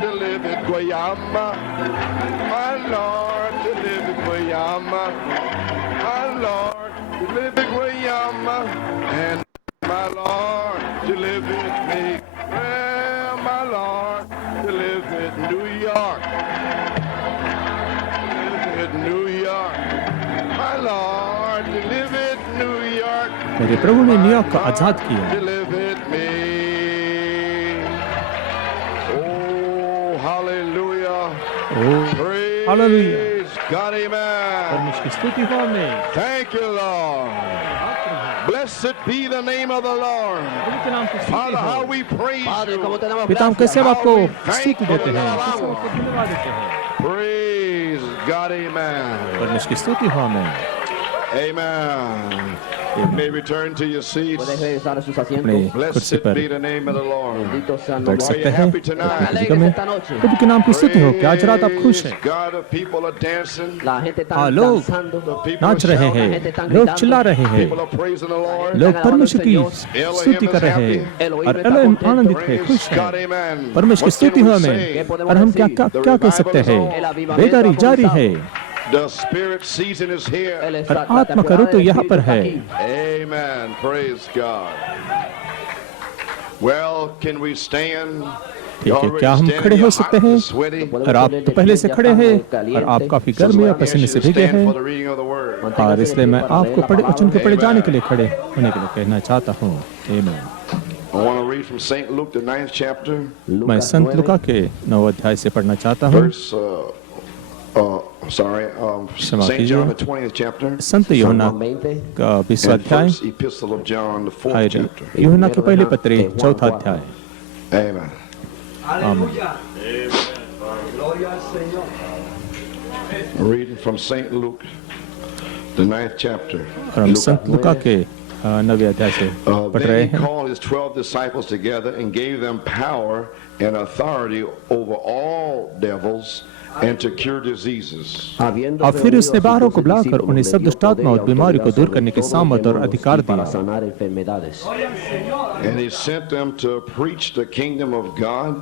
delivered Guayama. My Lord delivered Guayama. My Lord delivered Guayama. And my Lord delivered me. Well, my Lord delivered New York. Delivered New York. My Lord delivered New York. मेरे प्रभु ने New York को आजाद किया। Delivered me. Oh, hallelujah. Oh hallelujah, Praise God, amen. परमेश्वर की स्तुति हो आमीन। Thank you, Lord. Blessed be the name of the Lord. प्रभु के नाम की स्तुति Father, हो। how we praise you. पिता हम कैसे हम आपको How we thank स्तुति you, देते हैं, Lord. कैसे हम आपको धन्यवाद देते हैं। Praise God, amen. परमेश्वर की स्तुति हो आमीन। Amen. You may return to your seats. Puedes regresar a sus अपने asientos. कुर्सी Blessed पर be the name of the Lord. Bendito sea el बैठ nombre. Are सकते you हैं। happy tonight? जगह में प्रभु के नाम की स्तुति हो कि आज रात आप खुश हैं। Praise God, the people are dancing. La gente está हाँ, लोग danzando. The people are नाच रहे shouting. हैं, लोग चिल्ला रहे हैं, People are praising the Lord. लोग परमेश्वर की स्तुति कर रहे हैं और एलोहिम आनंदित है, खुश Praise God, है। amen. परमेश्वर की What can स्तुति हो we हमें say? और हम क्या क्या क्या कह सकते हैं। बेदारी जारी है The spirit season is here. और आत्मा का ऋतु यहाँ पर है। Amen. Praise God. Well, can we stand? ठीक है, You're क्या हम already खड़े हो standing, सकते you're हैं? hot and sweaty. और आप तो पहले से खड़े हैं और आप काफी गर्मी और पसीने से भीगे Stand हैं for the reading of the word. और इसलिए मैं आपको पढ़े वचन के पढ़े जाने के लिए खड़े होने के लिए कहना चाहता हूँ। आमीन। I want to read from St. Luke, the 9th chapter, मैं संत लूका के 9 अध्याय से पढ़ना चाहता हूँ। verse, क्षमा St. कीजिए। John, the 20th chapter, संत यूहन्ना का 20वां and अध्याय first epistle of John, the 4th और chapter. यूहन्ना के पहले पत्री 4था अध्याय। Amen. आमीन। Reading from St. Luke, the 9th chapter. और हम संत लूका के 9वें अध्याय से पढ़ रहे Then he हैं। called his 12 disciples together and gave them power and authority over all devils and to cure diseases. और फिर उसने बाहरों को बुलाकर उन्हें सब दुष्टात्मा और बीमारी को दूर करने की सामर्थ और अधिकार दिया। And he sent them to preach the kingdom of God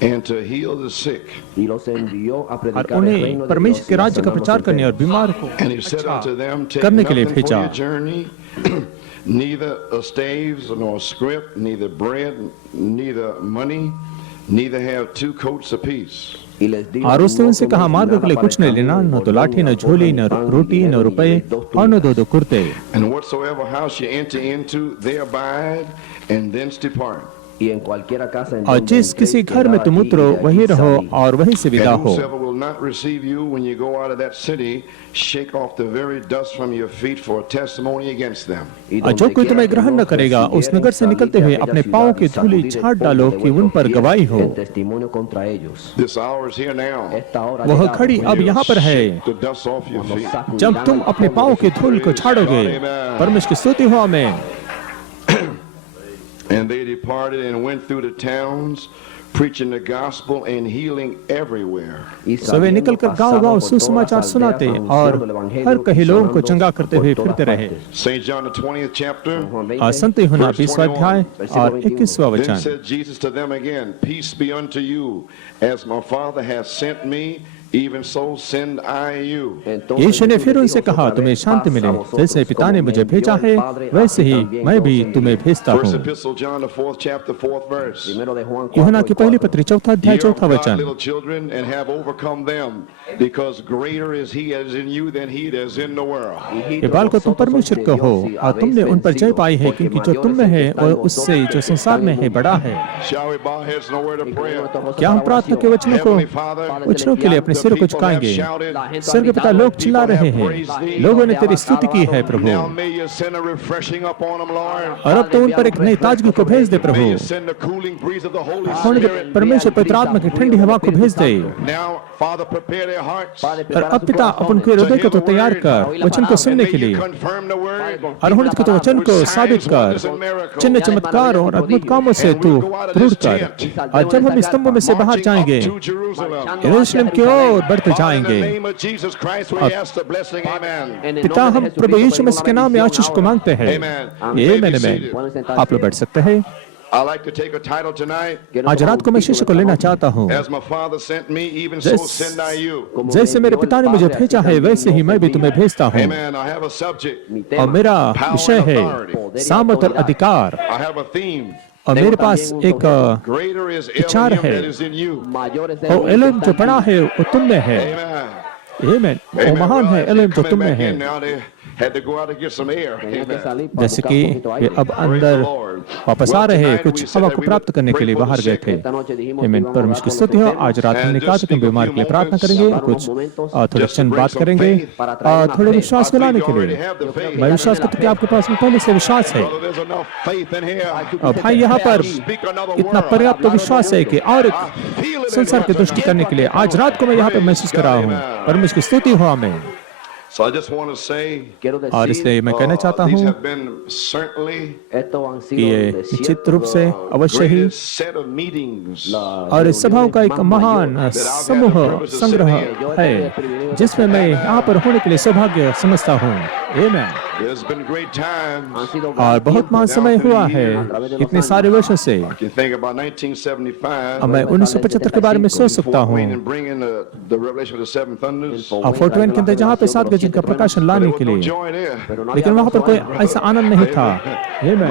and to heal the sick. और उन्हें परमेश्वर के राज्य का प्रचार करने और बीमार को And he said unto them, Take करने के लिए nothing for भेजा। your journey, neither staves nor scrip, neither bread, neither money, neither have 2 coats apiece. और उसने उनसे कहा, मार्ग के लिए कुछ नहीं लेना, न तो लाठी, न झोली, न रोटी, न रुपए और न 2 कुर्ते। And whatsoever house you enter into, there abide, and thence depart. और जिस किसी घर में तुम उतरो वहीं रहो और वहीं से विदा And हो। whosoever will not receive you when you go out of that city, shake off the very dust from your feet for a testimony against them. और जो कोई तुम्हें ग्रहण न करेगा, उस नगर से निकलते हुए अपने पाँव की धूली छाट डालो कि उन पर गवाही हो। This hour is here now. वह खड़ी अब यहाँ पर है। Shake the dust off your feet. जब तुम अपने पाँव की धूल को छाड़ोगे, परमेश्वर की स्तुति हो आमीन। And they departed and went through the towns, preaching the gospel and healing everywhere. सवे निकलकर गांव-गांव सुसमाचार सुनाते और हर कहीं लोगों को चंगा करते हुए फिरते रहे। St. John the 20th chapter. संत यूहन्ना 20वां अध्याय और 21वां Then वचन। said Jesus to them again, Peace be unto you, as my Father hath sent me, even so send I you. यीशु ने फिर उनसे कहा, तुम्हें शांति मिले, जैसे पिता ने मुझे भेजा है वैसे ही मैं भी तुम्हें भेजता First हूँ। epistle John the 4th chapter 4th verse. यूहन्ना की पहली पत्री 4था अध्याय Ye are 4था of God, वचन। little children, and have overcome them, because greater is he that is in you than he that is in the world. ये बालको तुम परमेश्वर को हो और तुमने उन पर जय पाई है, क्योंकि जो तुम में है और उससे जो संसार में है बड़ा है। Shall we bow heads in a word of prayer? क्या हम प्रार्थना के वचनों को Heavenly Father, वचनों के लिए अपने the सिरों को people have झुकाएंगे। shouted, स्वर्ग पिता, लोग चिल्ला रहे हैं, लोगों ने तेरी स्तुति की है प्रभु, now may you send a refreshing upon them, Lord. और अब तो उन पर एक नई ताजगी को भेज दे प्रभु। May you send the cooling breeze of the Holy होने Spirit. परमेश्वर पवित्र आत्मा की ठंडी हवा को भेज दे। Now, Father, prepare their hearts. और अब पिता अपन के हृदय को तो तैयार कर वचन को सुनने के लिए, Confirm the word. और होने को तो वचन को साबित कर, चिन्ह चमत्कार और अद्भुत कामों से तू दृढ़ कर। और जब हम स्तंभों में से बाहर जाएंगे, यरूशलेम की ओर बढ़ते जाएंगे। पिता, हम प्रभु यीशु मसीह के नाम में आशीष को मांगते हैं। आमीन। आप लोग बैठ सकते हैं। I like to take a title tonight. आज रात को मैं शिष्य को लेना चाहता हूँ। As my Father sent me, even so send I you. जैसे मेरे पिता ने मुझे भेजा है वैसे ही मैं भी तुम्हें भेजता हूँ। Amen. I have a subject. और मेरा विषय है सामर्थ और अधिकार। I have a theme. और मेरे पास एक Greater is विचार Elohim है। that is in you. और एलोहिम जो बड़ा है वो तुम में है। Amen. आमीन। वो महान है एलोहिम जो तुम में है। Now they had to go out and get some air. Amen. जैसे कि वे अब अंदर वापस आ रहे हैं, कुछ हवा को प्राप्त करने के लिए बाहर गए थे। आमीन। परमेश्वर की स्तुति हो। आज रात हमने कहा था कि हम बीमार के लिए प्रार्थना करेंगे, कुछ थोड़े क्षण बात करेंगे थोड़े विश्वास को लाने के लिए। मैं विश्वास करता हूं कि आपके पास पहले से विश्वास है। Brother, there's enough faith in here. और भाई यहाँ पर Speak another इतना word. पर्याप्त विश्वास है कि और एक Feel it in संसार की here दृष्टि करने के लिए आज रात को मैं यहाँ पे महसूस कर रहा हूँ। परमेश्वर की स्तुति हो। आमीन। So I just want to say, और इसलिए मैं कहना चाहता these हूँ have been certainly कि ये निश्चित रूप से अवश्य ही greatest set of meetings. और इस सभाओं का एक महान समूह संग्रह है जिसमें मैं यहाँ पर होने के लिए सौभाग्य समझता हूँ। आमीन। There's been great times. और बहुत महान समय हुआ है इतने सारे वर्षों से। You think about 1975. अब मैं 1975 के बारे में सोच सकता हूँ। Wayne and bringing the revelation of the seven thunders. और फोर्ट वेन के अंदर जहाँ पे 7 गज का प्रकाशन लाने के No लिए, joy there. लेकिन वहाँ पर कोई ऐसा आनंद नहीं था। आमीन।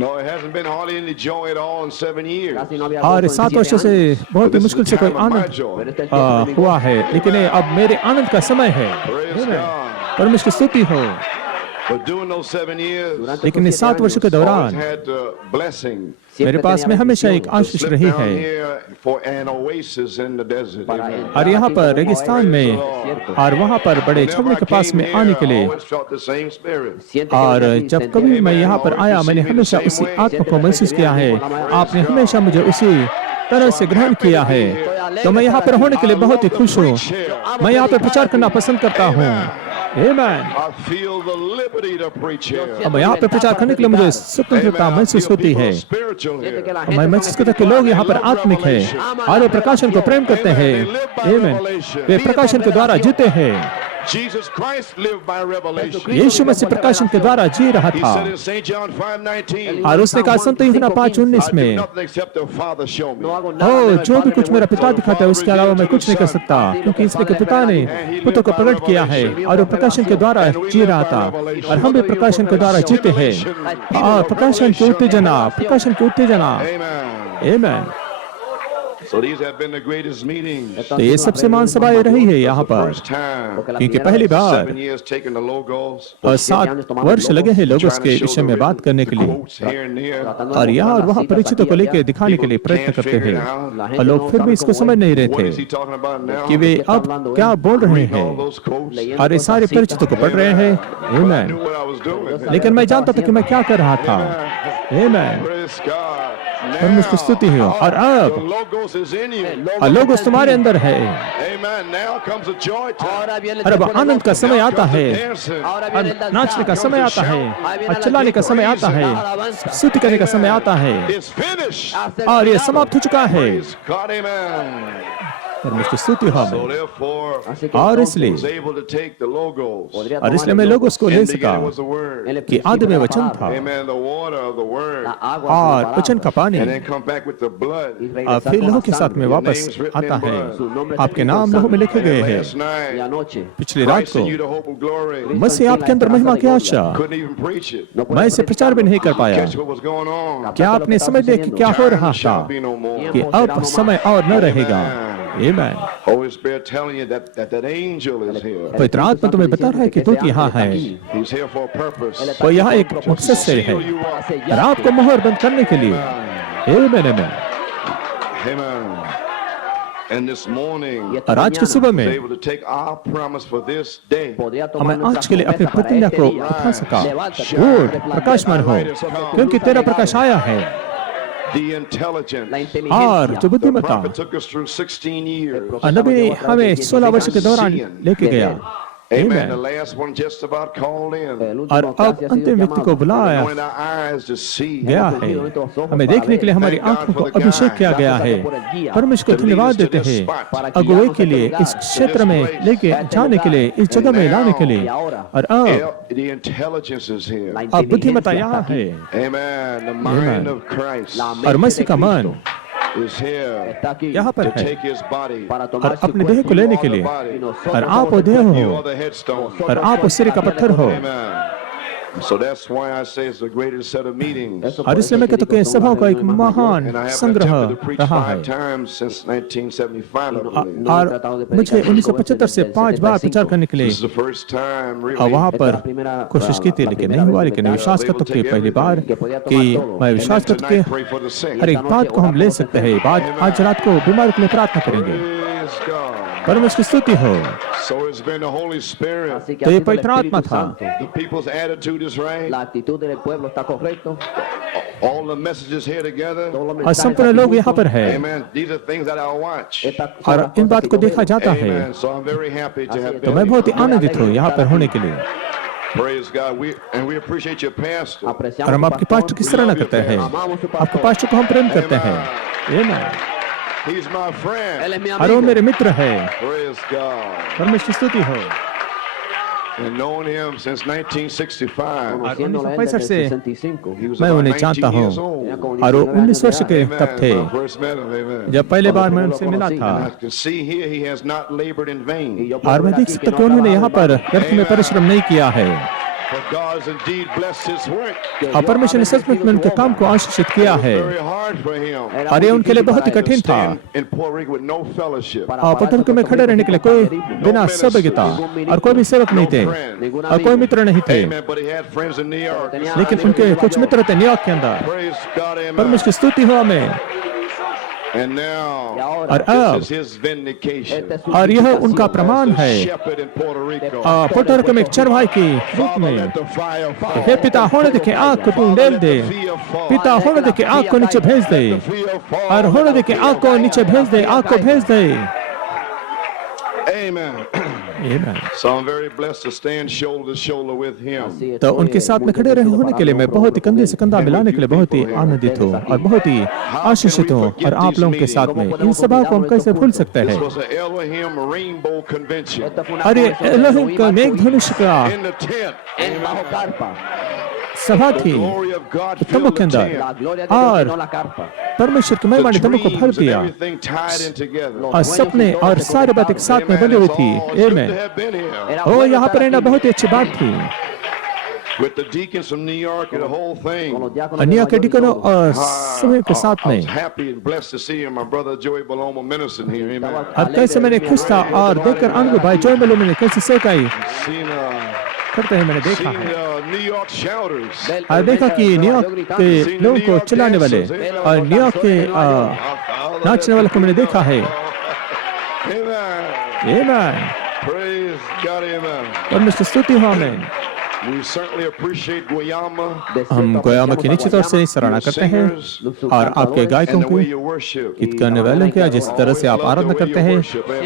No, it hasn't been hardly any joy at all in 7 years. और 7 वर्षों से बहुत ही मुश्किल से कोई आनंद हुआ है, लेकिन ये अब मेरे आनंद का समय है। Praise God. परमेश्वर की स्तुति हो। But during those 7 years, लेकिन इस 7 वर्षों के always दौरान had blessing. मेरे पास में हमेशा एक आशीष Slip रही down है। here for an oasis in the desert. Amen. और यहाँ पर रेगिस्तान में और वहाँ पर बड़े Whenever झरने I के पास came में here, आने I के लिए, always felt the same spirit. और जब कभी मैं यहाँ पर आया मैंने हमेशा उसी आत्मा को महसूस किया है। आपने हमेशा मुझे उसी तरह से ग्रहण किया है। तो मैं यहाँ पर होने के लिए बहुत ही खुश हूँ। मैं यहाँ पर प्रचार करना पसंद करता हूँ। आमीन। I feel the liberty to preach here. अब यहाँ पे प्रचार करने के लिए मुझे स्वतंत्रता महसूस होती है। Spiritual here. मैं महसूस करता हूं कि लोग यहाँ पर आत्मिक हैं और वे प्रकाशन को प्रेम करते हैं। आमीन। वे प्रकाशन के द्वारा जीते हैं। Jesus Christ lived by revelation. यीशु मसीह प्रकाशन के द्वारा जी रहा He था। said in St. John 5:19, और उसने कहा संत यूहन्ना 5:19 I do में, nothing except the Father show me. ओ जो भी कुछ मेरा पिता दिखाता है उसके अलावा मैं कुछ नहीं कर सकता, क्योंकि इसलिए कि पिता ने पुत्र को प्रकट किया है और वो प्रकाशन के द्वारा जी रहा था और हम भी प्रकाशन के द्वारा जीते हैं। और प्रकाशन की उत्तेजना, प्रकाशन की उत्तेजना। Amen. आमीन। So these have been the greatest meetings. तो ये सबसे महान सभाएं रही है यहाँ पर, First time. क्योंकि पहली बार 7 years taking the logos. और 7 वर्ष लगे हैं लोगों के विषय में बात करने के लिए, Quotes here and there. और यहाँ और वहाँ परिचितों को लेकर दिखाने के लिए प्रयत्न Can't करते figure it हैं out. और लोग फिर भी इसको समझ नहीं रहे What is he थे talking about now? कि वे अब क्या बोल रहे Reading all हैं। those quotes. और ये सारे परिचितों को पढ़ रहे हैं। But I आमीन। knew what I was doing. लेकिन मैं जानता था कि मैं क्या कर रहा था। आमीन। Praise God. परमेश्वर की स्तुति हो। और The अब logos is in you. Logos तुम्हारे अंदर है Amen. Now comes a joy time. और अब आनंद का समय आता है Dancing. और नाचने का समय आता है और चिल्लाने का समय आता है, स्तुति करने का समय आता है It's finished. और ये समाप्त हो चुका है। Praise God. Amen. परमेश्वर की स्तुति हो। So therefore, और I इसलिए was able to take the logos. और इसलिए मैं लोगोस को ले In the सका beginning was the word. कि आदि में वचन था Amen. The water of the word. और वचन का पानी And then come back with the blood. और फिर लहू के साथ में वापस आता है। आपके नाम लहू में लिखे गए हैं। Last night, पिछली रात Christ को in you the hope of glory. मसीह आपके अंदर महिमा की आशा, Couldn't even preach it. मैं इसे प्रचार भी नहीं कर पाया। Catch what was going on. क्या आपने समझ लिया कि क्या हो रहा था Shall be no more. कि अब समय और न रहेगा। आमीन। Holy Spirit telling you that angel is here. पवित्र आत्मा तुम्हें बता रहा है कि दूत यहाँ है, He's here for a purpose. वो यहाँ एक मकसद से है Seal you up. और आपको मोहर बंद करने के लिए। आमीन। आमीन। Amen. And this morning, और आज की सुबह I was में able to take our promise for this day. मैं आज के लिए अपनी प्रतिज्ञा को उठा सका। उठ, प्रकाशमान हो, क्योंकि तेरा प्रकाश आया है। The intelligence. और जो The बुद्धिमत्ता prophet took us through 16 years. नबी हमें 16 वर्ष के दौरान लेके गया Amen. The last one just about called in. और अब अंतिम व्यक्ति को बुलाया Anoint our eyes to see. गया है, हमें देखने के लिए हमारी आंखों को अभिषेक किया गया है। परमेश्वर को धन्यवाद देते हैं अगुवाई के लिए, इस क्षेत्र में लेके जाने के लिए, इस जगह में लाने के लिए। और अब The intelligence is here. अब बुद्धिमत्ता यहाँ है Amen. The mind of Christ और मसीह का मन is here यहाँ पर to है take his body. और अपने देह को लेने के लिए। और आप वो देह You हो are the headstone. और आप उस सिरे का पत्थर हो। Amen. So that's why I say it's the greatest set of meetings. और इसलिए मैं कहता हूँ कि सभाओं का एक महान And I have संग्रह attempted to preach रहा 5 है। times since 1975, I believe. और मुझे 1975 से 5 बार प्रचार करने के लिए This is the first time और really. वहाँ पर कोशिश की थी, लेकिन नहीं हुआ। लेकिन विश्वास करता हूँ कि पहली बार कि मैं विश्वास And करता tonight हूँ pray for the sick. कि हर एक बात को हम ले सकते हैं। बात आज रात को बीमार के लिए प्रार्थना करेंगे। Praise God. परमेश्वर की स्तुति हो। So it's been the Holy Spirit. तो ये पवित्र आत्मा था। The people's attitude is right. La actitud del pueblo está correcto. All the messages here together. और संपूर्ण लोग यहाँ पर है Amen. These are things that I watch. और इन बात को देखा जाता है। Amen. So I'm very happy to have तो मैं been. बहुत ही आनंदित हूँ यहाँ पर होने के लिए। Praise God. We appreciate your pastor. और हम आपके पास्टर की सराहना करते हैं। आपके पास्टर को हम प्रेम करते हैं। आमीन। He's my friend. Él es mi और वो amigo. मेरे मित्र है। Praise God. परमेश्वर की स्तुति हो। And known him since 1965. Conociéndolo a él 1965 desde से el 65. He was मैं about उन्हें 19 जानता हूँ years old. और वो 19 वर्ष के Amen. तब थे When I first met him. Amen. जब पहले बार मैं उनसे मिला था। I can see here he has not labored in vain. और मैं देख सकता हूँ कि उन्होंने यहाँ पर व्यर्थ में परिश्रम नहीं किया है। For God has indeed blessed his work. और परमेश्वर ने सचमुच में उनके काम को आशीषित किया है। Very hard for him. और ये उनके लिए बहुत ही कठिन था। Stand in Puerto Rico with no fellowship. और पुर्तगाल में खड़े रहने के लिए कोई बिना सेवकता और कोई भी सेवक नहीं थे और कोई मित्र नहीं थे। Amen. But he had friends in New York. लेकिन उनके कुछ मित्र थे न्यूयॉर्क के अंदर। Praise God. Amen. परमेश्वर की स्तुति हो हमें। And now, और अब this is his vindication. और यह उनका प्रमाण As a है shepherd in Puerto Rico. पुर्तगाल में एक चरवाहे के रूप Father, में। let the fire fall. हे पिता होने दे के आग को तू डेल दे। पिता होने दे के आग को नीचे भेज दे। Fire fall. और होने दे के आग को नीचे भेज दे, आग को भेज दे। Amen. आमीन। So I'm very blessed to stand shoulder to shoulder with him. तो उनके साथ में खड़े रहे होने के लिए मैं बहुत ही कंधे से कंधा मिलाने के लिए बहुत ही आनंदित हूँ और बहुत ही आशीषित हूँ। और आप लोगों के साथ में इन सभा को हम कैसे भूल सकते This हैं। was an Elohim Rainbow Convention और ये एलोहिम का मेघ धनुष का in the tent. En bajo carpa. सभा थी। Glory of God तमो filled के the अंदर tent. La gloria de Dios और llenó la carpa. परमेश्वर की महिमा ने The तमो को भर dreams and दिया everything tied in together. और सपने और सारे बात एक साथ में Amen. बनी हुई It's थी। all- it's good आमीन। to have been here. Era O bueno यहाँ पर estar रहना aquí. बहुत ही अच्छी बात थी। With the deacons from New York and the whole thing. Con los diáconos और de न्यूयॉर्क Nueva के York y डिकनों todo. और सभी के साथ I में। was happy and blessed to see my brother Joey Baloma ministering here. Amen. और कैसे मैंने खुश था और देखकर आनंद भाई जोय मेलो मैंने कैसे सेवकाई Seen, करते हैं मैंने देखा seen है। New York shouters. और देखा कि न्यूयॉर्क के लोगों को चिल्लाने वाले और न्यूयॉर्क के नाचने वाले को मैंने देखा है। Amen. आमीन। Praise God. Amen. परमेश्वर की स्तुति हो हमें। We certainly appreciate Guayama हम गोयामा की निश्चित तौर से सराहना करते हैं और आपके गायकों and the way की you worship. गीत गाने वालों की जिस तरह से आप आराधना करते हैं।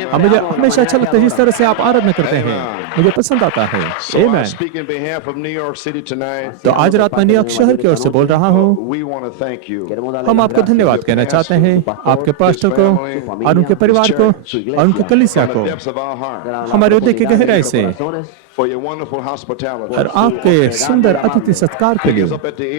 और मुझे हमेशा अच्छा लगता है जिस तरह से आप आराधना करते हैं, मुझे पसंद आता है। So I आमीन। speak in behalf of New York City tonight. तो आज रात मैं न्यूयॉर्क शहर की ओर से बोल रहा हूँ। We want to thank you. हम आपको धन्यवाद कहना चाहते हैं, आपके पास्टर को और उनके परिवार को और उनके कलीसिया From को the depths of our heart. हमारे हृदय की गहराई से For your wonderful hospitality. और आपके सुंदर अतिथि सत्कार के लिए,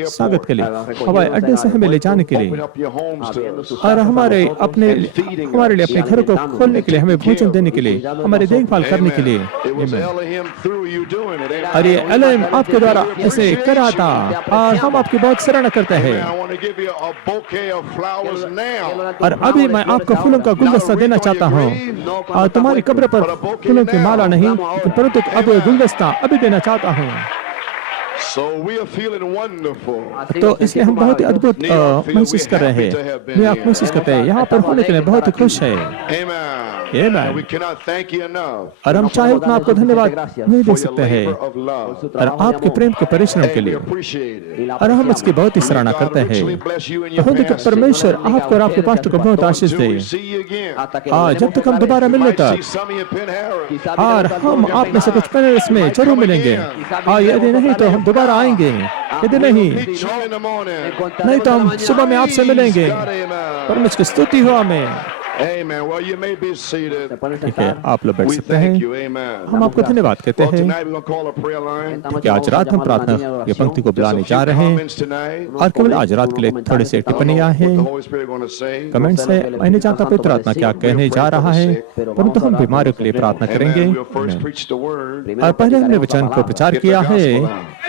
स्वागत के लिए, हवाई अड्डे से हमें ले जाने के लिए Open up your homes to us. और हमारे लिए अपने घरों को खोलने के लिए, हमें भोजन देने के लिए, हमारी देखभाल करने के लिए। It was आमीन। Elohim through you doing it. Amen. और ये एलोहिम आपके द्वारा ऐसे करा था और हम आपकी बहुत सराहना करते हैं। I want to give you a bouquet of flowers now. और अभी मैं आपको फूलों का गुलदस्ता देना चाहता हूँ और तुम्हारी कब्र पर फूलों की माला नहीं, लेकिन परंतु अब गुलदस्ता अभी देना चाहता हूँ। So we are feeling wonderful. तो इसलिए हम बहुत ही अद्भुत महसूस कर रहे हैं। न्यूयॉर्क महसूस करते हैं, यहाँ पर होने के लिए बहुत ही खुश है। Amen. And Amen. we cannot thank you enough और हम चाहे उतना आपको धन्यवाद नहीं दे for your सकते हैं labor of love. और आपके प्रेम के परिश्रम के Hey, we लिए appreciate it. और हम इसकी बहुत ही सराहना God करते हैं। richly bless you and your हो कि pastor. परमेश्वर आपको और आपके पास्टर को बहुत आशीष Until they. we see you again. हाँ, जब तक हम दोबारा You मिलने might see तक some of you at Penn Harris. और हम आप में से कुछ पैनल्स में जरूर मिलेंगे। हाँ, यदि नहीं तो हम दोबारा आएंगे, यदि नहीं Meet you in the morning. नहीं तो हम सुबह में आपसे मिलेंगे। God, amen. परमेश्वर की स्तुति हो हमें। Amen. Well, you may be seated. ठीक है, आप लोग बैठ We सकते thank हैं। you. Amen. हम आपको धन्यवाद कहते Well, हैं tonight we're going to call a prayer line. कि आज रात हम प्रार्थना की पंक्ति को बुलाने जा रहे हैं Comments tonight. और केवल आज रात के लिए थोड़े से I don't know टिप्पणियां what the हैं, Holy Spirit going to say. Comments है। मैं नहीं जानता पवित्र आत्मा क्या कहने जा रहा है, परंतु हम बीमारियों के लिए प्रार्थना करेंगे। Amen. We'll first preach the word. और पहले हमने वचन को प्रचार किया है,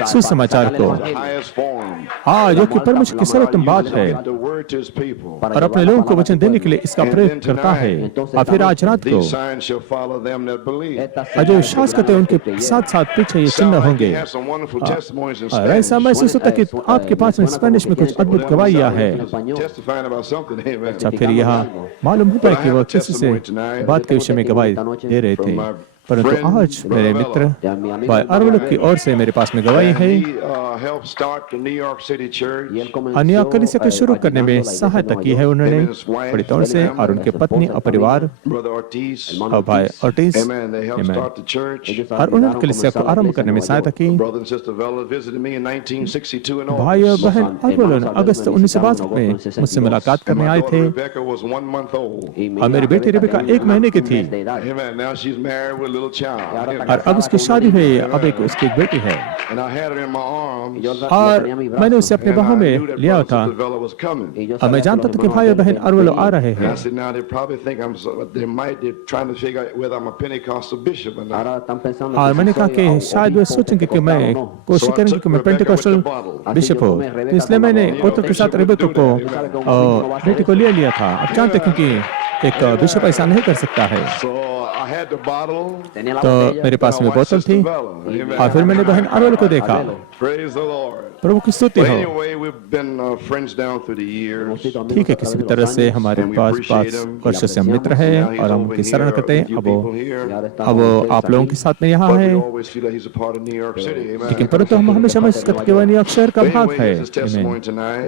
सुसमाचार को। The highest form. हाँ, जो कि परमेश्वर की सर्वोत्तम बात है Get the word to his people. और अपने लोगों को वचन देने के लिए इसका प्रयोग करता है। और फिर आज रात को These signs shall follow them that believe. और जो विश्वास करते हैं उनके साथ साथ पीछे ये चिन्ह Sound like होंगे। you have some wonderful testimonies in और ऐसा Spanish. महसूस होता है कि आपके पास में स्पेनिश में कुछ अद्भुत गवाहियां है। Testifying about something. Amen. अच्छा, फिर यहाँ मालूम होता है कि वो किसी से बात के विषय में गवाही दे रहे थे, परंतु आज मेरे मित्र भाई अरवलक की ओर से मेरे पास में गवाही And है। he helped start the New York City church. अन्य कलीसिया को शुरू करने में सहायता की है उन्होंने बड़ी तौर से, और उनके पत्नी और परिवार Brother Ortiz. और भाई Ortiz, Amen. They helped start the church. और उन्होंने कलीसिया को आरंभ करने में सहायता की। Brother and Sister Vella visited me in 1962 in भाई और August. बहन अरवलन अगस्त 1962 में मुझसे मुलाकात And करने my आए daughter थे Rebecca was 1 month old. और मेरी बेटी रेबेका 1 महीने की थी Amen. Now she's married with a little child. और अब उसकी शादी हुई, अब उसकी एक बेटी है। And I had her in my arms. और मैंने उसे अपने And बाहों I में knew that लिया Brother था Sister Vella was coming. और मैं जानता था कि भाई और बहन अरवलो आ रहे And I हैं। said, now they probably think they're trying to figure out whether I'm a Pentecostal bishop or not. और मैंने कहा कि शायद वे सोचेंगे कि मैं कोशिश करेंगे कि मैं पेंटिकॉस्टल बिशप हूँ, तो इसलिए मैंने बोतल के साथ रेबेका को बेटी को ले लिया था। अब जानते हैं कि एक बिशप ऐसा नहीं कर सकता है। So I had the bottle. तो मेरे पास में बोतल थी और फिर मैंने बहन अरवल को देखा। Praise the Lord. प्रभु की स्तुति But हो। anyway, we've been friends down through the years. ठीक है, किसी भी तरह से हमारे पास 5 वर्षों से हम मित्र हैं Now he's और हम over उनकी here, सराहना करते हैं। a few अब वो people here. आप लोगों के साथ में यहाँ But है, we always feel that he's a part of New York City. Amen. लेकिन परंतु हम हमेशा महसूस करते हैं कि वह न्यूयॉर्क शहर का But भाग anyway, है। here's his testimony tonight.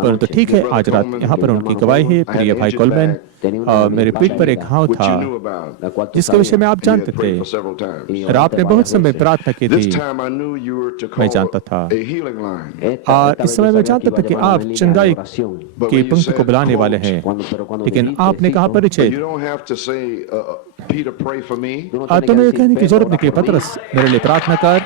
परंतु ठीक है, आज रात यहाँ पर उनकी गवाही है। प्रिय भाई कोलमैन, मेरे पीठ पर एक घाव Which था you knew about. जिसके विषय में आप You जानते had prayed for थे several times. और आपने बहुत समय प्रार्थना की This थी। time I knew you were to मैं call जानता था। a healing line. और इस समय मैं जानता था कि आप चंगाई की पंक्ति को बुलाने वाले हैं, लेकिन आपने कहा But परिचय। you don't have to say, Peter, pray for me. तुम्हें ये कहने की जरूरत नहीं कि पतरस मेरे लिए प्रार्थना कर।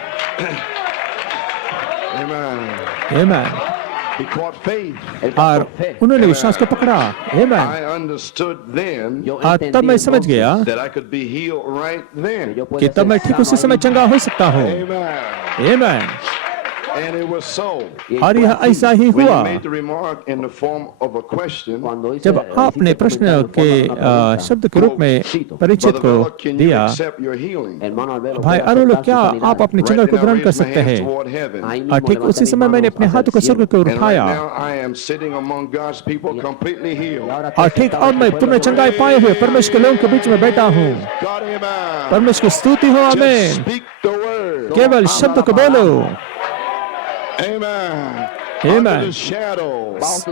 Amen. आमीन। He caught faith. और उन्होंने विश्वास को पकड़ा। आमीन। I understood then तब मैं समझ गया that I could be healed right then. कि तब मैं ठीक उसी समय चंगा हो सकता हूँ। Amen. आमीन। And it was so. और यह ऐसा ही When हुआ। you made the remark in the form of a question, जब आपने प्रश्न के शब्द के रूप में परिचित Brother को Vella, can you दिया, accept your healing? भाई अरुल, क्या आप अपनी चंगाई Right को now, ग्रहण raise कर my सकते hands हैं? toward heaven. और ठीक उसी समय मैंने अपने हाथों को स्वर्ग की ओर And right उठाया now I am sitting among God's people completely healed. और ठीक अब मैं पूर्ण चंगाई पाए हुए परमेश्वर के लोगों के बीच में बैठा हूँ। God, amen. परमेश्वर की स्तुति हो। Just आमीन। speak the word. केवल शब्द को बोलो। Amen. Amen. Under the shadow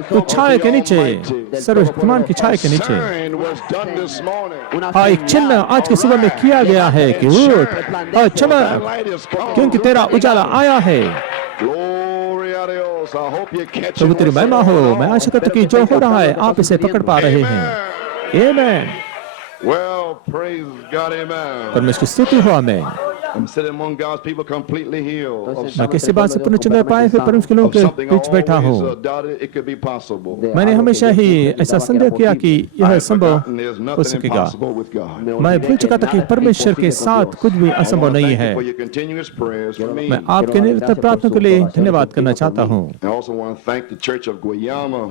तो of छाया the के नीचे, Almighty. सर्वशक्तिमान की छाया के नीचे। Sign was done this morning. हाँ, एक चिन्ह आज के सुबह में किया गया है कि उठ और चमक, That light is come. क्योंकि तेरा उजाला आया है। Glory a Dios. I hope you're catching प्रभु तेरी what's महिमा हो। going on. मैं आशा करता हूं कि जो हो रहा है आप इसे पकड़ पा रहे हैं। आमीन। Well, praise God, amen. परमेश्वर की स्तुति हो। आमीन। I'm sitting among God's people completely healed. Of मैं किसी बात से पूर्ण चंगाई पाए हुए परमेश्वर के लोगों के something I बीच बैठा हूँ। always doubted it could be possible. मैंने हमेशा ही ऐसा संदेह किया कि यह I've संभव forgotten there's हो nothing सकेगा। impossible with God. मैं भूल चुका था कि परमेश्वर के साथ कुछ भी असंभव नहीं Thank है। you for your continuous prayers for me. मैं आपके निरंतर प्रार्थना के लिए धन्यवाद करना चाहता हूँ I also want to thank the Church of Guayama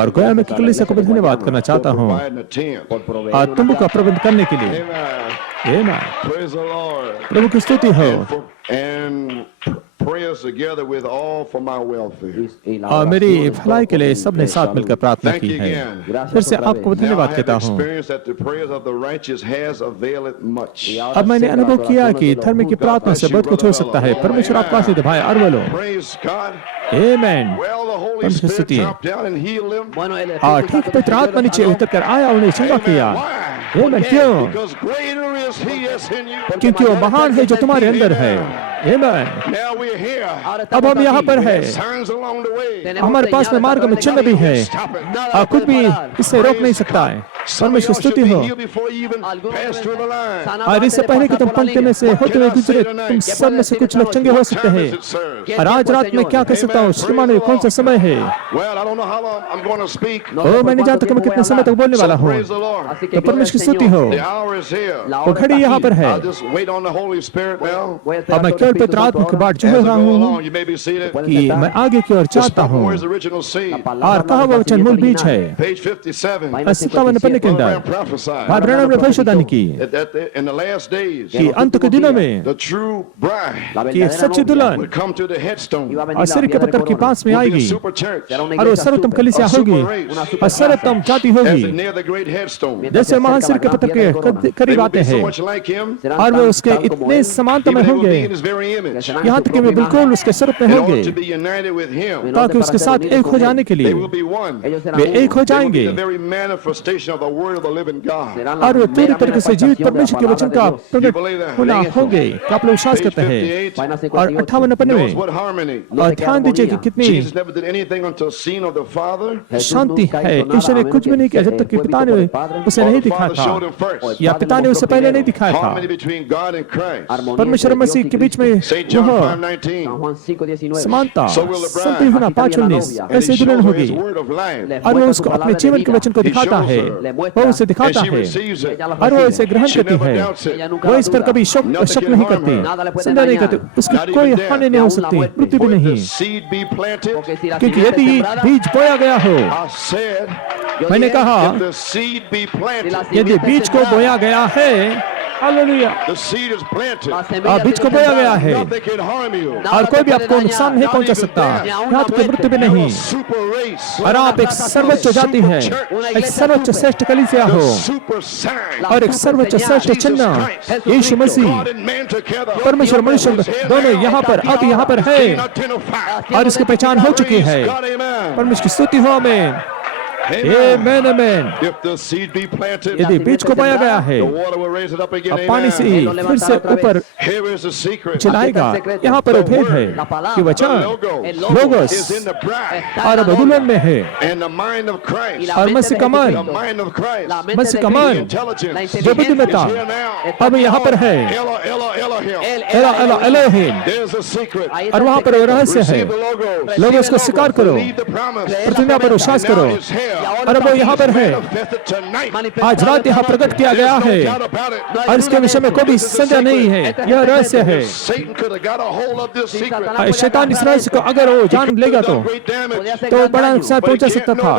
और गोया में की कलीसिया को भी धन्यवाद करना चाहता for हूँ providing a tent. और तुम का प्रबंध करने के लिए। Amen. आमीन। Praise the Lord. प्रभु की स्तुति हो। And pray us together with all for my welfare. और मेरी भलाई के लिए सबने साथ मिलकर प्रार्थना Thank की you है। again. फिर से आपको Now धन्यवाद I कहता have हूँ। experienced that the prayers of the righteous has availed much. अब मैंने अनुभव किया कि धर्म की प्रार्थना से बहुत कुछ हो सकता है। परमेश्वर आपका आशीष दे भाई अरवलो। Praise God. आमीन। Well, the Holy परमेश्वर Spirit स्तुति है। dropped down and healed them. ठीक पवित्र आत्मा नीचे उतर कर आया उन्हें चंगा किया। Why? आमीन। क्यों? Because greater is He that's in you. क्योंकि वो महान है जो तुम्हारे अंदर है। आमीन। Now we're here. अब हम यहाँ पर है। Signs along the way. हमारे पास में मार्ग में चिन्ह भी है। Stop it. कुछ भी इससे रोक नहीं सकता है। Some of परमेश्वर y'all should स्तुति be हो। healed before you even pass through the line. और इससे पहले कि तुम पंक्ति में से होते हुए गुजरे, तुम सब में से कुछ लोग चंगे हो सकते Time हैं। is it, sirs? और आज रात में क्या कर सकता हूँ? श्रीमान ये कौन सा समय है? Well, I don't know how long I'm going to speak. मैं नहीं जानता कि मैं कितने समय तक बोलने वाला So हूँ। praise the Lord. तो परमेश्वर की स्तुति हो। The hour is here. वो घड़ी यहाँ पर है। I'll just wait on the Holy Spirit now. अब मैं केवल पवित्र आत्मा की बाट As जो I रहा go हूँ along, you may be seated. कि मैं आगे की ओर The चाहता spoken हूँ। word is the original seed. और कहा वो वचन मूल बीज है। Page 57. 57 पन्ने के Brother अंदर Branham prophesied भाई ब्रैनम ने भविष्यवाणी की in the last days, कि अंत के दिनों में the true bride कि सच्ची दुल्हन would come to the headstone. और सिर के पत्थर के पास में Would be a आएगी super church. और वो सर्वोत्तम कलीसिया होगी और सर्वोत्तम जाति As होगी। it near the great headstone. जैसे महान सिर के पत्थर के They करीब will आते be so हैं much like him. और वे उसके इतने समानता में Even they will होंगे be in his very image. यहाँ तक कि वे बिल्कुल उसके स्वरूप में In होंगे order to be united with him, ताकि उसके साथ एक हो जाने के they लिए will be one. वे एक हो They will be जाएंगे the very manifestation of the word of the living God. और वे पूरी तरीके से जीवित परमेश्वर के वचन का प्रकट होना होंगे। क्या आप लोग विश्वास Page करते हैं? 58. और 58 पन्ने Notice में what harmony. और ध्यान दीजिए कि कितनी Jesus never did anything until seen of the Father. शांति है। ईश्वर ने कुछ भी नहीं किया जब तक कि पिता ने उसे Or नहीं the दिखाया Father showed him था first. या पिता ने उसे पहले नहीं दिखाया था। Harmony between God and Christ. परमेश्वर और मसीह के बीच में St. John वह 5:19. समानता So will the bride. संति होना 5:19 And he ऐसे shows दुल्हन her होगी his word of life. और वो उसको अपने जीवन के वचन को दिखाता है। वो उसे And दिखाता she है receives it. और वो इसे ग्रहण She करती never है। doubts it. वो इस पर कभी शक नहीं करती, संदेह नहीं करती। उसकी Not कोई even death. हानि नहीं हो सकती, मृत्यु भी Would नहीं। the seed be planted? क्योंकि यदि बीज बोया गया हो, I said, मैंने कहा if the seed be planted, यदि बीज को बोया गया है, hallelujah, the seed is planted. बीज को बोया गया है Nothing can harm you. और कोई भी आपको नुकसान नहीं पहुंचा सकता, यहाँ तक कि मृत्यु भी नहीं। Super race. और आप एक सर्वोच्च जाति है, एक सर्वोच्च श्रेष्ठ कलीसिया हो The super sign. और एक सर्वोच्च श्रेष्ठ चिन्ह यीशु मसीह, God and man together. परमेश्वर मनुष्य दोनों यहाँ पर अब यहाँ पर है और इसकी पहचान हो चुकी है। God, amen. परमेश्वर की स्तुति हो, आमीन, आमीन, आमीन। If the seed be planted, यदि बीज को बोया गया है, the water will raise it up again. अब पानी से Amen. फिर से ऊपर Here is the secret. चलाएगा। यहाँ पर भेद है कि The वचन logos logos is in the bride और दुल्हन में है and the mind of Christ. और मसीह का The मन, mind of Christ. मसीह का The मन intelligence जो बुद्धिमत्ता is here now. अब यहाँ पर है। Ella, Ella, Elohim. एला एला एलोहिम, There's a secret. और वहाँ पर वो रहस्य है। Receive the logos. लोगोस को स्वीकार करो, Believe the promise. प्रतिज्ञा पर विश्वास And करो now it's here. और वो यहाँ पर है। Manifested tonight. आज रात यहाँ प्रकट किया गया There's है no doubt about it. और इसके विषय में कोई भी संदेह नहीं है, यह रहस्य है। Satan could have got a hold of this secret. शैतान इस रहस्य को अगर वो जान लेगा Done great damage. तो बड़ा नुकसान पहुंचा सकता था,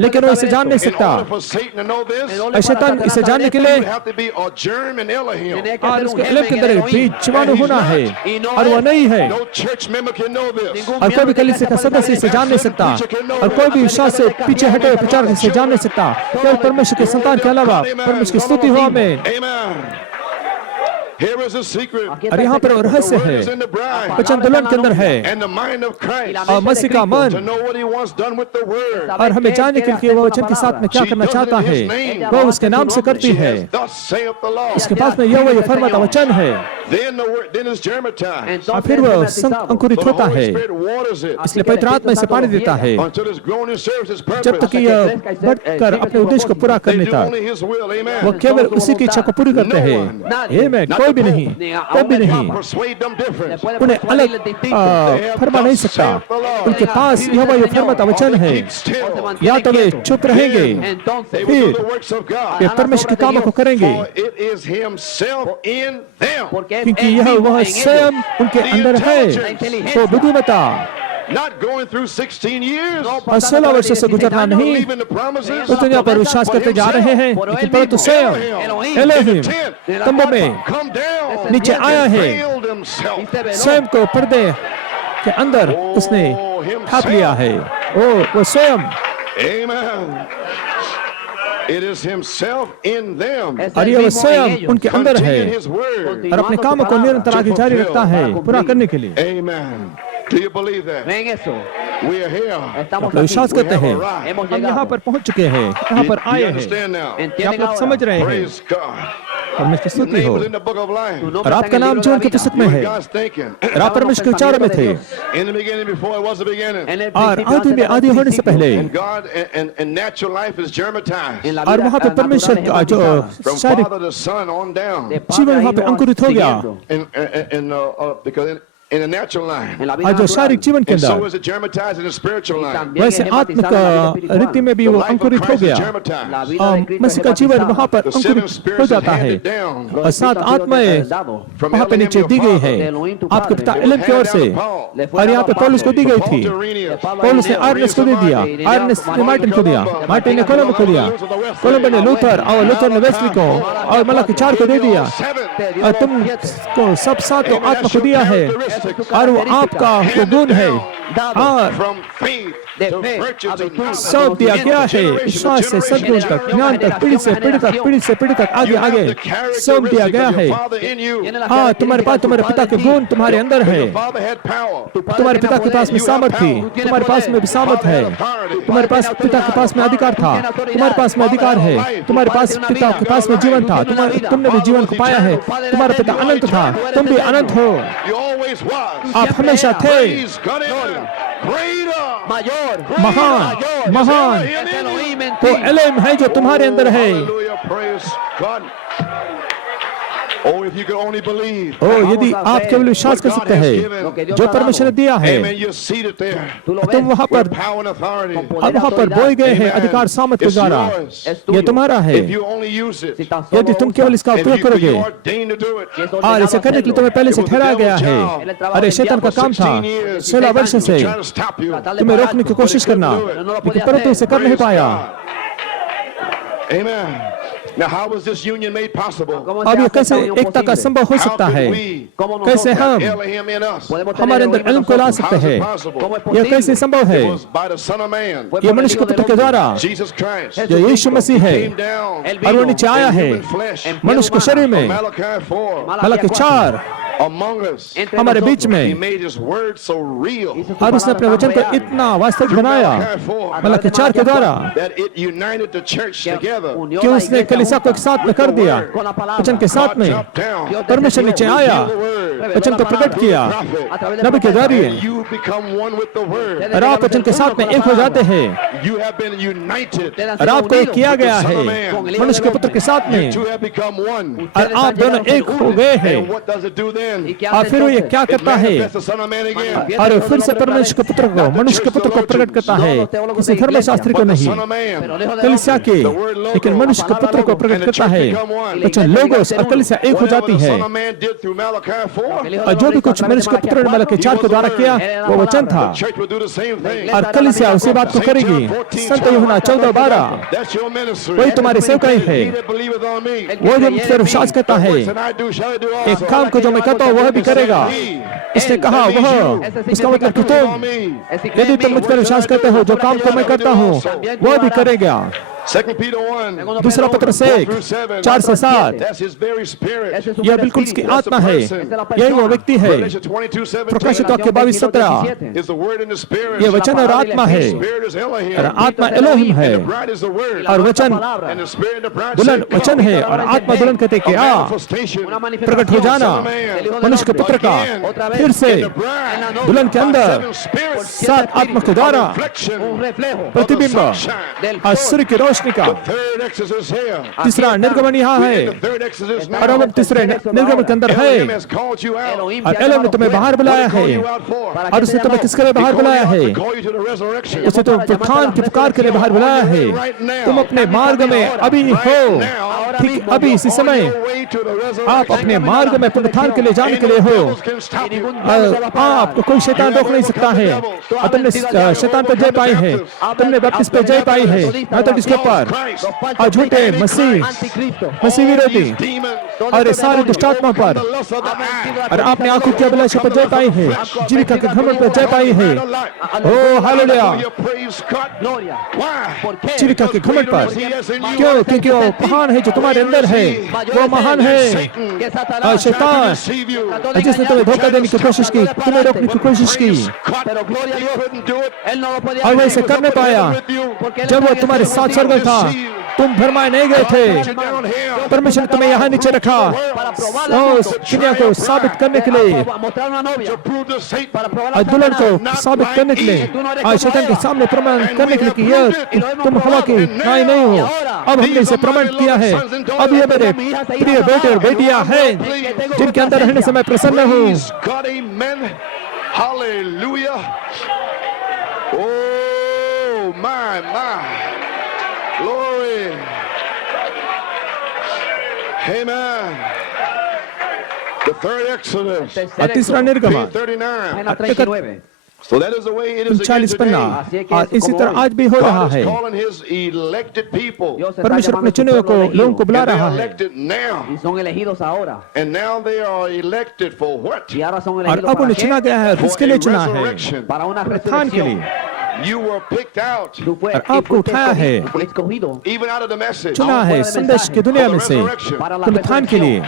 लेकिन वो इसे जान नहीं In सकता। order for Satan to know this, शैतान इसे जानने के लिए you have to be a germ in Elohim. और उसके एलेम के अंदर बीज जीवाणु होना है और वो नहीं है No church member can know this. और कोई भी कलीसिया का सदस्य इसे जान नहीं सकता और कोई भी विश्वास से पीछे हटे हुए प्रचारक इसे जान नहीं सकता केवल परमेश्वर के संतान के अलावा। परमेश्वर की स्तुति हो, आमीन। Amen. Here is a secret. और यहाँ पर वो रहस्य है, Word is in the bride. वचन दुल्हन के अंदर है And the mind of Christ. और मसीह का To मन know what he wants done with the word. और हमें जानने के लिए वो वचन के साथ में क्या She करना does it चाहता in है, his name. वो उसके नाम से करती She है। has thus saith the Lord. उसके पास में यह फरमाता वचन है Then the word, then it's germatized. और फिर वह अंकुरित So the होता Holy है, Spirit waters it इसलिए पवित्र आत्मा इसे पानी देता है until it's grown and serves its जब तक purpose. कि यह बढ़कर अपने उद्देश्य को पूरा They करने do तक। only his will. Amen. वो केवल उसी की इच्छा को पूरी करते हैं। आमीन। कोई भी नहीं, कोई भी नहीं Persuade them different. उन्हें अलग फरमा नहीं सकता। उनके पास यह फरमाता वचन है, Keep still. या तो वे चुप रहेंगे They will do फिर the works of God. वे परमेश्वर के कामों को करेंगे, For it is himself in them. क्योंकि यह वह स्वयं उनके अंदर है। तो बुद्धिमत्ता Not going through 16 years. और 16 वर्षों से गुजरना Not नहीं, believing the promises. तो दुनिया पर विश्वास करते जा रहे हैं, लेकिन परंतु स्वयं एलोहिम तंबू में Come down. नीचे आया है, Veiled himself. स्वयं को पर्दे के अंदर उसने ढांप लिया है। ओ वो स्वयं, Amen. It is himself in them. और ये वो स्वयं उनके अंदर है Continue his word. और अपने कामों को निरंतर आगे जारी रखता है पूरा करने के लिए। Amen. Do you believe that? ¿Ven eso? We are here. Estamos मतलब विश्वास aquí. करते हैं, Hemos हम यहाँ llegado. पर पहुँच चुके हैं, यहाँ पर Do आए you हैं, understand now? क्या आप ¿Entienden लोग ahora? समझ रहे हैं? Praise God. परमेश्वर की Your स्तुति हो। name was in the book of life. Tu और nombre está आपका en el नाम libro जीवन de के la पुस्तक vida. में You है were God's thinking. और आप परमेश्वर के विचारों में थे In the beginning, before it was the beginning. En el और principio, आदि antes में del आदि होने से principio, पहले And God and natural life is germatized. en la और vida वहाँ पे natural परमेश्वर es का जो bautizada. From शारीरिक father to son on down. De padre जीवन a वहाँ पे hijo अंकुरित हो गया siguiendo. Because in the natural line. En la vida और जो natural. शारीरिक जीवन के And so अंदर is it germatized in the spiritual line. También वैसे es आत्मिक bautizada en la vida espiritual. रीति में भी The वो life of अंकुरित हो Christ is गया। La germatized. vida de Cristo मसीह es का जीवन bautizada. वहाँ पर The seven अंकुरित हो spirits is जाता है handed down और सात आत्माएं from वहाँ पे Elohim नीचे your दी गई father. है आपके पिता एलन की Handed ओर down से to Paul. Le fue और यहाँ dado पे a पौलुस को दी गई Paul थी। to Irenaeus. पौलुस ने आर्नेस को दे दिया, आर्नेस ने मार्टिन को दिया, मार्टिन ने कोलंबो को दिया, कोलंबो ने लूथर और लूथर ने वेस्ली को और मलाकी 4 को दे दिया और तुमको सब सातों आत्मा को दिया है और वो आपका वो गुण है और From faith to virtue to knowledge. सब दिया गया है विश्वास से सद्गुण तक ज्ञान तक पीढ़ी से पीढ़ी तक पीढ़ी से पीढ़ी तक आगे You have आगे the सब दिया characteristic गया of है। your father in you. हाँ तुम्हारे पास तुम्हारे पिता के गुण तुम्हारे अंदर है, Your father had power. तुम्हारे पिता के पास में सामर्थ थी, तुम्हारे पास में भी सामर्थ है, तुम्हारे पास पिता के पास में अधिकार था, तुम्हारे पास में अधिकार है, तुम्हारे पास पिता के पास में जीवन था, तुमने भी जीवन को पाया है, तुम्हारा पिता अनंत था, तुम भी अनंत हो, You always was. आप हमेशा थे। Praise God. Greater. Mayor. महान महान Es Elohim en वो ti. एलेम है जो तुम्हारे अंदर है। Hallelujah. Praise God. Oh, if you could only believe. ओ यदि आप केवल विश्वास कर सकते हैं जो परमेश्वर ने दिया है, Amen. You're seated there. तुम वहाँ पर With power and authority. और वहाँ पर बोए गए हैं अधिकार सामर्थ के It's द्वारा, yours. ये तुम्हारा है If you only use it. Si tan solo यदि तुम केवल इसका If उपयोग करोगे you ordained to do it. और इसे करने के लिए तुम्हें पहले से ठहराया गया है। अरे शैतान का काम था 16 वर्ष से Trying to stop you. तुम्हें रोकने की कोशिश करना, लेकिन परंतु इसे कर नहीं पाया। Amen. Now, how was this union made possible? अब ये कैसे एकता का संभव हो सकता है? कैसे हम Elohim in us. हमारे अंदर इल्म को ला सकते How is हैं? it possible? यह कैसे संभव है? It was by the Son of Man, ये मनुष्य के पुत्र के द्वारा Jesus Christ, जो यीशु मसीह है came down और वो नीचे आया है in human flesh. मनुष्य के शरीर में। Malachi 4, हालांकि 4 among us. हमारे बीच He में made his word so real. और उसने अपने वचन को इतना वास्तविक बनाया Malachi 4, हालांकि 4 के द्वारा that it united the church together. कि उसने कलीसिया को एक साथ में कर दिया वचन के साथ God में। jumped down. परमेश्वर नीचे आया, Revealed the word. वचन को प्रकट किया नबी के जरिए And you become one with the word. और आप वचन के साथ में एक हो जाते हैं You have been united. और आपको एक किया गया है मनुष्य के पुत्र के साथ You में two have become one. और आप दोनों एक हो गए हैं। And what does it do then? और फिर वो ये क्या It करता है manifests the Son of Man again. और फिर से परमेश्वर के पुत्र को मनुष्य के पुत्र को प्रकट करता है, किसी धर्मशास्त्री को But the नहीं Son of Man. कलीसिया के, लेकिन मनुष्य के पुत्र को प्रकट करता है। वचन लोगोस और कलीसिया एक हो जाती Whatever the है Son of Man did through Malachi 4, और जो भी कुछ मनुष्य के पुत्र ने मलाकी 4 के द्वारा किया वो वचन था the church will do the same thing. और कलीसिया उसी बात को करेगी। संत यूहन्ना 14:12 That's your ministry. वही तुम्हारी सेवकाई है। He that believeth on me, वो जो मुझ पर विश्वास करता है works that I do shall he do also. एक काम को जो मैं करता हूँ वह भी करेगा। इसने कहा वह, इसका मतलब कि तुम यदि तुम मुझ पर विश्वास करते हो जो काम को मैं करता हूँ वह भी करेगा। 2 Peter 1, दूसरा पत्र से 4 से 7 that's his very spirit. यह बिल्कुल उसकी आत्मा है, यही वो व्यक्ति है। Revelation 22:17 प्रकाशित वाक्य 22:17 is the word and the spirit. ये वचन और आत्मा है Spirit is Elohim. और आत्मा एलोहिम है And the bride is the word. और वचन And the spirit and the bride दुल्हन say, वचन है और आत्मा दुल्हन कहते कि आ manifestation. प्रकट हो जाना मनुष्य के पुत्र का फिर से The bride. दुल्हन के अंदर Seven spirits. 7 आत्मा के द्वारा Reflection. प्रतिबिंब और सूर्य की रोशनी का। Third exodus here. तीसरा निर्गमन यहाँ है The third exodus now. और अब हम तीसरे निर्गमन के अंदर Elohim है has called you out. और एलोहिम ने तुम्हें बाहर बुलाया है You out for. और उसने तुम्हें किसके लिए बाहर बुलाया है? To call you to the resurrection. उसने तुम्हें पुरखान की पुकार के लिए बाहर बुलाया है। तुम अपने मार्ग में अभी हो ठीक अभी इसी समय आप अपने मार्ग में पुनरुत्थान के लिए जाने के लिए हो। आपको कोई शैतान रोक नहीं सकता है। और तुमने शैतान पर जय पाई है, तुमने बपतिस्मा पे जय पाई है मेथोडिस्ट के ऊपर, झूठे मसीह विरोधी और सारे दुष्टात्मा पर, और आपने आंखों की अभिलाषा पर जय पाई है, जीविका के घमंड पर जय पाई है। ओ हालेलुया, जीविका के घमंड पर। क्यों? क्योंकि वो महान है जो तुम्हारे अंदर है, वो महान है। शैतान जिसने तुम्हें धोखा देने की कोशिश की, तुम्हें रोकने की कोशिश की, और वो इसे कर नहीं पाया। जब वो तुम्हारे साथ स्वर्ग था, तुम भरमाए नहीं गए थे। परमेश्वर ने तुम्हें यहाँ नीचे रखा उस दुनिया को साबित करने के लिए, दुल्हन को साबित करने के लिए, शैतान के सामने प्रमाण करने के लिए कि यह तुम हवा की नाई नहीं हो। अब हमने इसे प्रमाण किया है। अब ये मेरे प्रिय बेटे और बेटियां हैं जिनके अंदर रहने से मैं प्रसन्न हूँ। Hallelujah. Oh my. Glory. Amen. The third Exodus. तीसरा निर्गमन 39. So that is the way it is again 39 Panna, today. और इसी तरह आज भी हो रहा God है। is calling his elected people. परमेश्वर अपने चुने हुए को लोगों को बुला And they रहा are है, elected now. Y son elegidos ahora. And now they are elected for what? Y ahora son और elegidos अब para उन्हें चुना qué? गया है और For किसके a लिए चुना है? resurrection. Para una उत्थान के resurrección. लिए। You were picked out Tú fuiste आपको उठाया है, escogido even out of the message. चुना है संदेश की दुनिया में से para la पुनरुत्थान के लिए।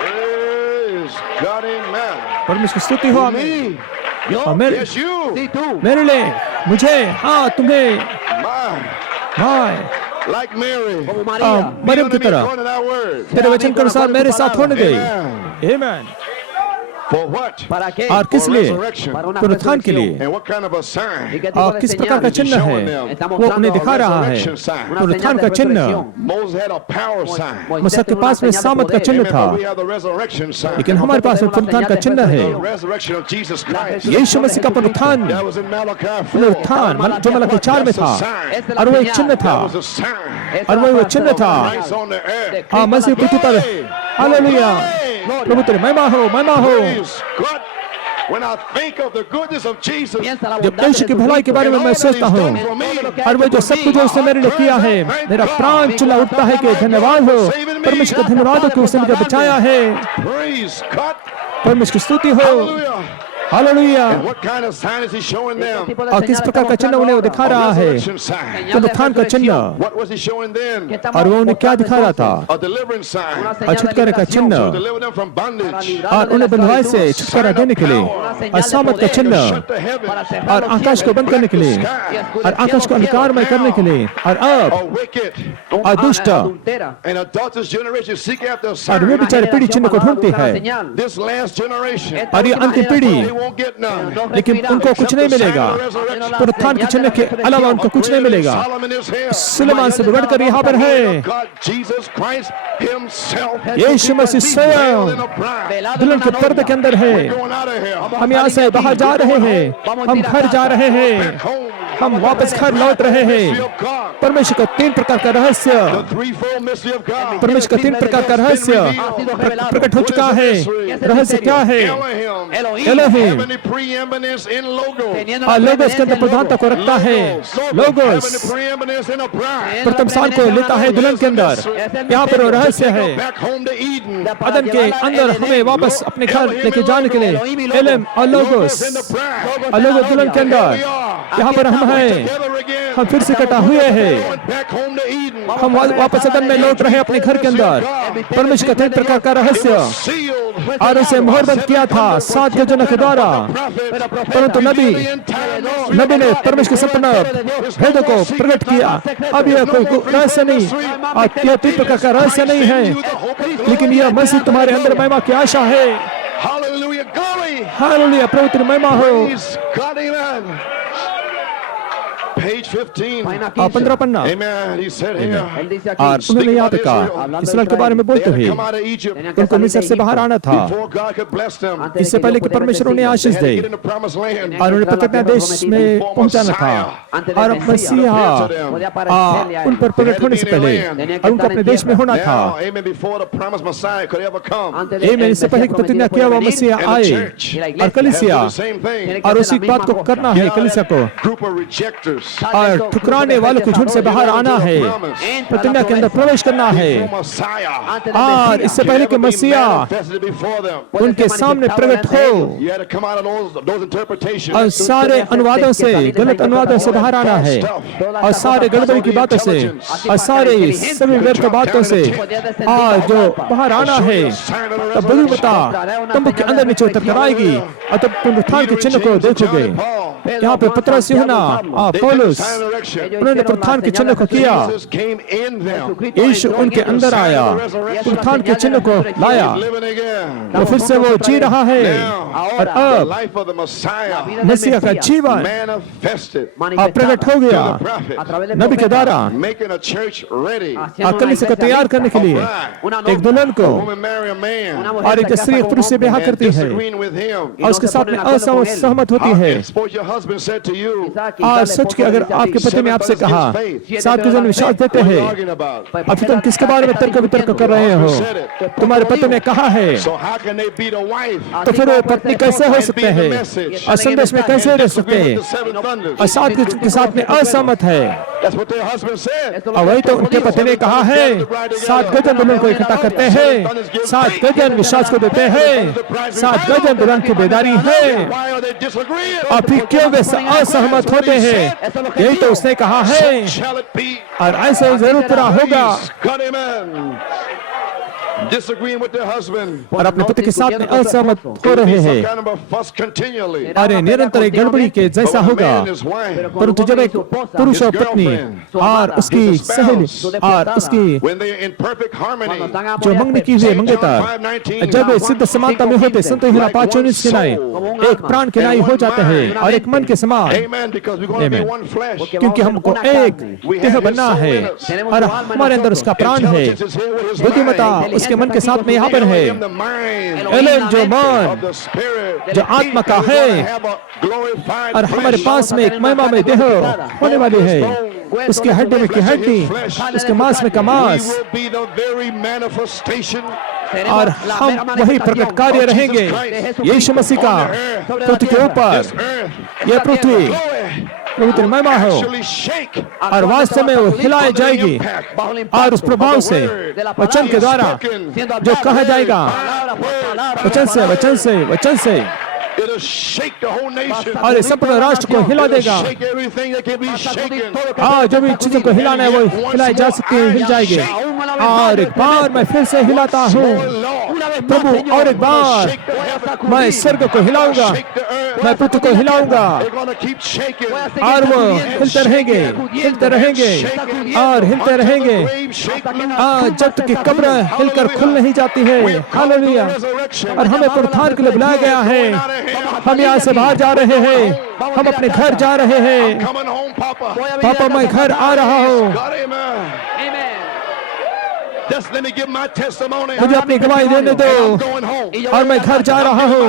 Praise God, amen. परमेश्वर की स्तुति हो आमीन। Me, और मेरे yes you, Sí, tú. मेरे लिए, मुझे, हाँ तुम्हें, my, हाँ like Mary. Como María. Maryam की Be unto me तरह according to thy word. तेरे वचन के अनुसार मेरे साथ होने गई। Amen. आमीन। For what? ¿Para qué? और किस For लिए? resurrection. Para una पुनरुत्थान के लिए। And what kind of a ¿Y sign? qué tipo और de किस प्रकार का señal? चिन्ह है? वो उन्हें दिखा रहा है, Resurrection sign. Una पुनरुत्थान señal का de चिन्ह। resurrección. Moses had a power sign. मूसा के पास में सामर्थ का चिन्ह Amen. था, But we have the resurrection sign. लेकिन हमारे पास में पुनरुत्थान का चिन्ह है। The resurrection of Jesus Christ. यीशु मसीह का पुनरुत्थान, That was in Malachi 4. पुनरुत्थान जो मलाकी 4 में That's था, a sign. और वो एक चिन्ह था, That was a sign. और वो चिन्ह था। Christ on the earth. हाँ मसीह पृथ्वी पर। हालेलुया, प्रभु तेरी महिमा हो, महिमा हो। Praise God. When I think of the goodness of Jesus, जब यीशु की भलाई के बारे में मैं सोचता हूँ, और वो जो सब कुछ उसने मेरे लिए किया है, मेरा प्राण चिल्ला उठता है कि धन्यवाद हो, परमेश्वर का धन्यवाद हो कि उसने मुझे बचाया है। praise God. परमेश्वर की स्तुति हो। Hallelujah. Hallelujah. And what kind of sign is he showing them? और किस प्रकार का चिन्ह उन्हें वो दिखा रहा है? Resurrection sign. पुनरुत्थान का चिन्ह। What was he showing then? और वो उन्हें क्या दिखा रहा था? A deliverance sign. और छुटकारे का To चिन्ह, deliver them from bondage. और उन्हें बंधुआई से छुटकारा देने के लिए, और सामर्थ का चिन्ह, Shut the heavens. और आकाश को बंद करने के लिए, और आकाश को अंधकारमय करने के लिए, और अब A wicked और दुष्ट and adulterous generation seek after a और वे sign. बेचारे पीढ़ी चिन्ह को ढूंढती है। This last generation, और ये अंतिम पीढ़ी, they won't get none. लेकिन उनको कुछ नहीं मिलेगा। पुनरुत्थान के चिन्ह के अलावा उनको कुछ नहीं मिलेगा। Solomon is here. सुलेमान से बिगड़कर यहाँ पर है। God, Jesus Christ himself. Yeshu Masih Veiled in स्वयं a bride. दुल्हन के पर्दे के अंदर है। Going out of here. हम यहाँ से बाहर जा रहे हैं, हम घर जा रहे हैं, Back home. हम वापस घर लौट रहे Mystery हैं। of God. परमेश्वर का 3 प्रकार का रहस्य, The threefold mystery of God. परमेश्वर का 3 प्रकार का रहस्य प्रकट हो चुका है। रहस्य क्या है? Elohim. Elohim, Heavenly preeminence in logos. और लोगोस के अंदर प्रधानता को रखता है। Logos Heavenly preeminence in a bride. प्रथम स्थान को लेता है दुल्हन के अंदर। यहाँ पर वो रहस्य है। Back home to Eden. अदन के अंदर हमें वापस अपने घर लेके जाने के लिए एलेम और लोगोस In the bride. और लोगोस दुल्हन के अंदर, यहाँ पर हम हैं। Together again. हम फिर से इकट्ठा हुए हैं। Going back home to Eden. हम वापस अदन में लौट रहे हैं अपने घर के अंदर। परमेश्वर का 3 प्रकार का रहस्य, Sealed. और उसे मोहरबंद किया था 7 योजनों के द्वारा। परंतु नबी ने परमेश्वर के सपना भेदों को प्रकट किया। अब यह कोई रहस्य नहीं, और यह 3 प्रकार का रहस्य नहीं है, लेकिन यह मसीह तुम्हारे अंदर महिमा की आशा है। Hallelujah. Glory. हालेलुया, प्रभु तेरी महिमा हो। Praise God. Amen. page 15. Página 15 Panna. Amen. He said here. Él dice aquí, और उन्होंने यहाँ पे कहा इसराइल के बारे में They बोलते had to हुए come out of Egypt उनको मिस्र से बाहर आना था before God could bless them. इससे पहले कि परमेश्वर उन्हें They Ashish had to they get in the promised land. और उन्हें प्रतिज्ञा देश में पहुंचाना था और अब मसीहा उन पर प्रकट होने से पहले और उनको अपने देश में होना था। Now, amen, before the promised Messiah could ever come. आमीन। इससे पहले कि प्रतिज्ञा किया हुआ मसीहा And the आए church और had to कलीसिया do the same thing. और उसी बात को करना है कलीसिया को Group of rejectors. और ठुकराने वालों को झुंड से बाहर आना है, प्रतिज्ञा के अंदर प्रवेश करना है Before Messiah और इससे पहले कि मसीहा manifested before them. उनके सामने प्रकट हो You had to come out of those interpretations. और सारे अनुवादों से गलत अनुवादों से बाहर आना है और सारे गड़बड़ी की बातों से और सारे सभी व्यर्थ बातों से और जो बाहर आना है तब बुरी बता तंबू के अंदर नीचे उतर कर आएगी और तब पुनरुत्थान के चिन्ह को देखोगे। यहाँ पे पतरस यूहन्ना पौलुस उन्होंने पुनरुत्थान के चिन्ह को किया, यीशु उनके अंदर आया, पुनरुत्थान के चिन्ह को लाया, वो फिर से वो जी रहा है और अब मसीहा का जीवन प्रकट हो गया नबी के द्वारा कलीसिया को तैयार करने के लिए। एक दुल्हन को और एक स्त्री एक पुरुष से ब्याह करती है और उसके साथ में असहमत होती है और सच कि अगर आपके पति ने आपसे कहा सात के जन विश्वास देते हैं और फिर तुम किसके बारे में तर्क वितर्क कर रहे हो, तुम्हारे पति ने कहा है तो फिर वो पत्नी कैसे हो सकते हैं और संदेश में कैसे रह सकते हैं और सात के साथ में असहमत है। और वही तो उनके पति ने कहा है 7 गजन दुल्हन को इकट्ठा करते हैं, 7 गजन विश्वास को देते हैं, 7 गजन दुल्हन की बेदारी है और फिर क्यों वे असहमत होते हैं, यही तो उसने कहा है और ऐसे जरूर पूरा होगा। और अपने पति के साथ में असहमत हो रहे हैं, अरे निरंतर एक गड़बड़ी के जैसा होगा। परंतु जब एक पुरुष और पत्नी और उसकी सहेली और उसकी जो मंगनी की हुई मंगेतर जब वे सिद्ध समानता में होते संतोषहीना 5:19 के नाई एक प्राण के नाई हो जाते हैं और एक मन के समान। क्योंकि हमको एक देह बनना है और हमारे अंदर उसका प्राण है, बुद्धिमता उसके मन के साथ में यहाँ पर है, एलेम जो मन जो आत्मा का है और हमारे पास में एक महिमा में देह होने वाली है, उसकी हड्डी में की हड्डी, उसके मांस में का मांस और हम वही प्रकट कार्य रहेंगे यीशु मसीह का पृथ्वी के ऊपर। यह पृथ्वी पवित्र महिमा हो और वास्तव में वो हिलाई जाएगी और उस प्रभाव से वचन के द्वारा जो कहा जाएगा वचन से वचन से वचन से और इस संपूर्ण राष्ट्र को हिला देगा। हाँ, जो भी चीजों को हिलाना है वो हिलाई जा सकती है, हिल जाएगी। और एक बार मैं फिर से हिलाता हूँ प्रभु, और एक बार मैं स्वर्ग को हिलाऊंगा, मैं पृथ्वी को हिलाऊंगा और वो हिलते रहेंगे, हिलते रहेंगे और हिलते रहेंगे जब तक कि कब्र हिलकर खुल नहीं जाती है। हालेलुया। और हमें पुनरुत्थान के लिए बुलाया गया है। हम यहाँ से बाहर जा रहे हैं, हम अपने घर जा रहे हैं। पापा मैं घर आ रहा हूँ, मुझे अपनी गवाही देने दो और मैं घर जा रहा हूँ।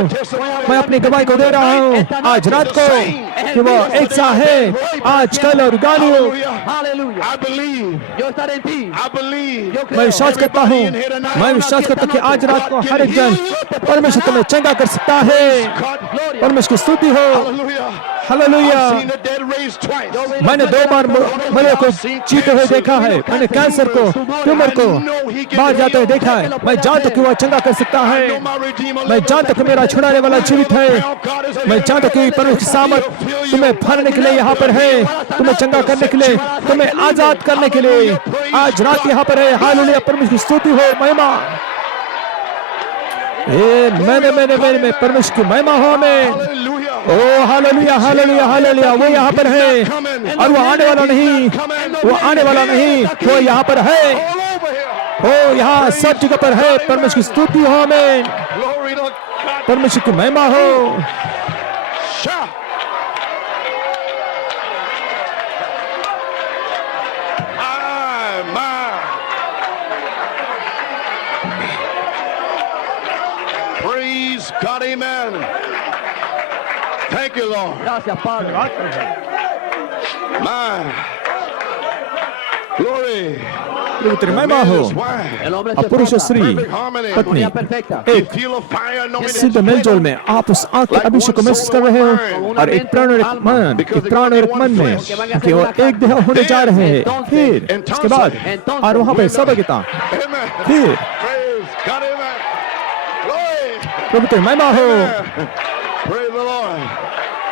मैं अपनी गवाही को दे रहा हूँ आज रात को कि वो एक सा है आज कल और गाली हो। मैं विश्वास करता हूँ, मैं विश्वास करता हूँ कि आज रात को हर एक जन परमेश्वर तुम्हें चंगा कर सकता है। परमेश्वर की स्तुति हो। हालेलुया। मैंने 2 बार मरे को जीते हुए देखा है, मैंने कैंसर को ट्यूमर को बाहर जाते हुए देखा है। मैं जानता हूं कि वह चंगा कर सकता है, मैं जानता हूं कि मेरा छुड़ाने वाला जीवित है, मैं जानता हूं कि परमेश्वर की सामर्थ तुम्हें भरने के लिए यहाँ पर है, तुम्हें चंगा करने के लिए, तुम्हें आजाद करने के लिए आज रात यहाँ पर है। हालेलुया। परमेश्वर की स्तुति हो, महिमा मैंने परमेश्वर की महिमा हो हमें। ओ हालेलुया हालेलुया हालेलुया। वो यहाँ पर है और वो आने वाला नहीं, वो आने वाला नहीं, वो यहाँ पर है। ओ यहाँ सब जगह पर है। परमेश्वर की स्तुति हो हमें, परमेश्वर की महिमा हो। God, amen. Thank you, Lord. Gracias, Padre. My glory. प्रभु तेरी महिमा Man हो। is wife. El hombre अब se पुरुष और esposa. स्त्री Perfect harmony. पत्नी Armonía perfecta. You एक feel a fire anointed सिद्ध मेलजोल में आप उस आग के अभिषेक को महसूस कर रहे हो और एक प्राण और एक मन, एक प्राण और एक मन में कि वो एक देह होने जा रहे हैं। फिर उसके बाद और वहाँ पे सहभागिता, Amen. फिर Praise God, amen. Glory. प्रभु तेरी महिमा हो। Praise the Lord.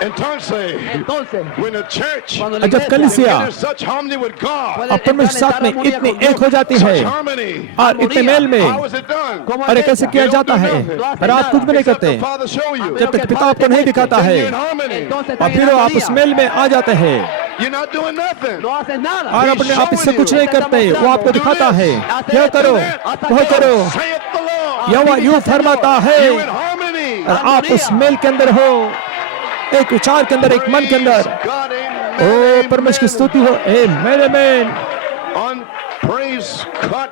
Entonces, Entonces, when the church cuando la जब iglesia कलीसिया is in such harmony with God, अब परमेश्वर के साथ में इतनी एक हो जाती है such harmony, और इतने मेल में, how is it done? ¿cómo अरे es कैसे esa? किया You don't जाता do है nothing. और आप कुछ भी नहीं Except करते the Father show you. जब तक पिता आपको नहीं दिखाता है Then you're in harmony. Entonces और फिर आप उस मेल में आ जाते हैं You're not doing nothing. no haces nada. और अपने आप इससे कुछ नहीं करते, वो आपको दिखाता है यह करो वह करो, Saith the Lord. यहोवा यूं फरमाता है You in harmony. और आप उस मेल के अंदर हो, एक विचार के अंदर, एक मन के अंदर। God, amen, ओ परमेश्वर की स्तुति हो। आमेन। On praise cut.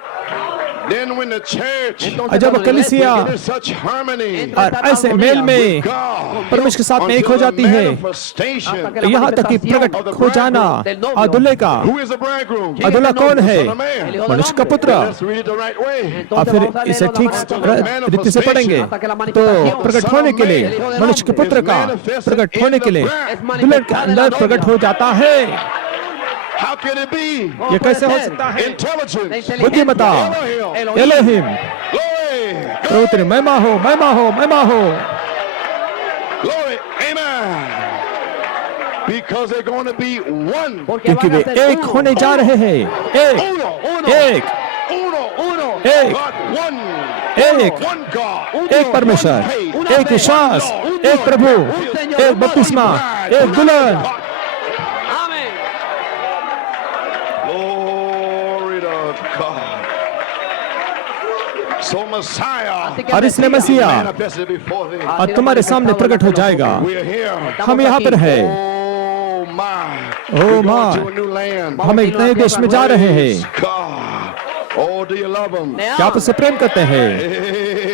Then when the church और जब कलीसिया get in such harmony और ऐसे मेल में God, परमेश्वर के साथ में एक हो until the जाती है, manifestation यहाँ तक कि प्रकट हो जाना और दुल्हे का। who is the bridegroom? और दुल्हा कौन है? Son of man. मनुष्य का पुत्र। Let's read it the right way. और फिर इसे ठीक रीति से पढ़ेंगे तो प्रकट होने के लिए, मनुष्य के पुत्र का प्रकट होने के लिए दुल्हन के अंदर प्रकट हो जाता है। How can it be? ये कैसे हो सकता है? Intelligence. बुद्धिमता, एलोहिम, Glory. प्रभु तेरी महिमा हो, महिमा हो, महिमा हो। Glory. Amen. Because they're going to be one. क्योंकि वे एक होने जा रहे हैं। एक, एक, एक, God, one. एक, One God. एक परमेश्वर, एक विश्वास, एक प्रभु, एक बपतिस्मा, एक दुल्हन। Amén. Glory to God. So Messiah और इसलिए मसीहा manifested before thee. और तुम्हारे सामने प्रकट हो जाएगा। We are here. हम यहाँ पर हैं। Oh my. Oh We're my. going to a new land. हम एक नए देश में जा रहे हैं। God. Oh, do you love him? क्या आप उससे प्रेम करते हैं?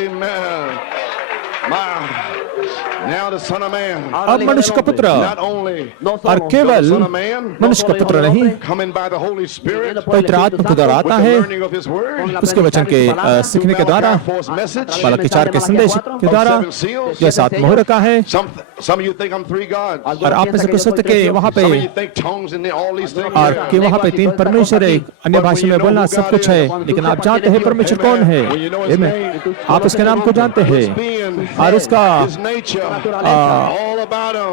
Amen. My. Now the Son of Man. अब मनुष्य का पुत्र Not only और केवल Son of Man, मनुष्य का पुत्र नहीं, coming by the Holy Spirit पवित्र आत्मा के द्वारा आता with the है, learning of His word, उसके वचन के सीखने के द्वारा, Malachi's message, बालक के 4 के संदेश के द्वारा, जो 7 मोहर का है। some of you think I'm 3 gods. और आप में से कुछ सोचते कि वहाँ पे Some of you think tongues and all these things. और कि वहाँ पे 3 परमेश्वर है, अन्य भाषा में बोलना सब कुछ है, लेकिन आप जानते हैं परमेश्वर कौन है? आमेन। आप उसके नाम को जानते हैं और उसका His nature, all about him.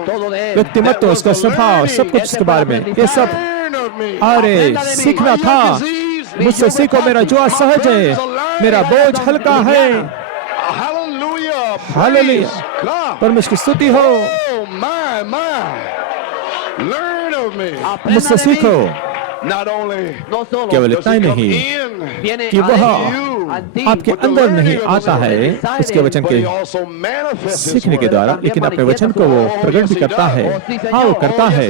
व्यक्तिमत्व, उसका स्वभाव, सब कुछ उसके बारे में, ये सब Learn of me. अरे सीखना था। मुझसे सीखो, मेरा जुआ सहज है, मेरा बोझ हल्का है। Hallelujah. हालेलुया। Praise God. परमेश्वर की स्तुति हो। Oh my. Learn of me. मुझसे सीखो। Not only केवल does इतना he ही come नहीं in, कि वह you, आपके अंदर नहीं आता है उसके वचन but के he also manifests his सीखने के word. द्वारा, लेकिन अपने वचन को वो प्रकट भी करता है। हाँ वो करता है,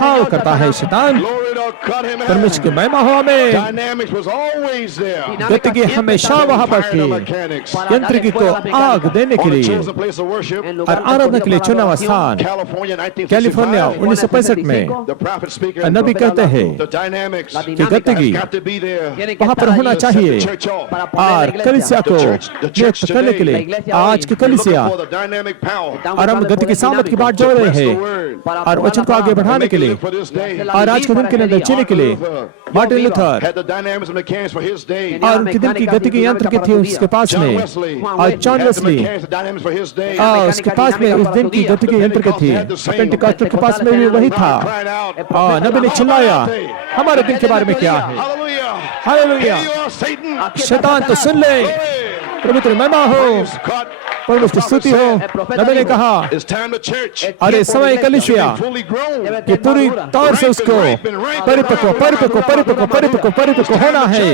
हाँ वो करता है। शैतान Glory to God, amen. परमेश्वर की महिमा हो। हमें Dynamics was always there. गतिकी हमेशा वहाँ पर Fire थी, the mechanics. यंत्रिकी को आग देने के On the लिए chosen place of worship, और आराधना के लिए चुना हुआ स्थान California, 1965. कैलिफोर्निया 1965 में। The prophet speaking. नबी कहते हैं The dynamics कि गतिकी got to be there. वहाँ पर होना चाहिए Church off. और कलीसिया को नियुक्त करने के लिए। आज की कलीसिया For the dynamic power. और हम गति की सामत की बात जोड़ रहे हैं और वचन को आगे बढ़ाने के लिए For this day. और आज के दिन के अंदर जीने के लिए। Martin Luther Had the dynamics and mechanics for his day. और उनके दिन की गति की यंत्र की थी उसके पास John में, Wesley और John had the Wesley mechanics and dynamics for his day. उसके पास में उस दिन की गति की यंत्र की थी। पेंटिकॉस्टल के पास में भी वही था। Cried out. नबी ने चिल्लाया, हमारे दिन के बारे में क्या है? Hallelujah. Hallelujah. Here you are, Satan. शैतान तो सुन ले, प्रभु तेरी महिमा हो, Praise God. परमेश्वर की स्तुति हो। नबी ने कहा, It's time to church. अरे समय कलीसिया Fully grown. कि पूरी तौर से उसको परिपक्व होना है,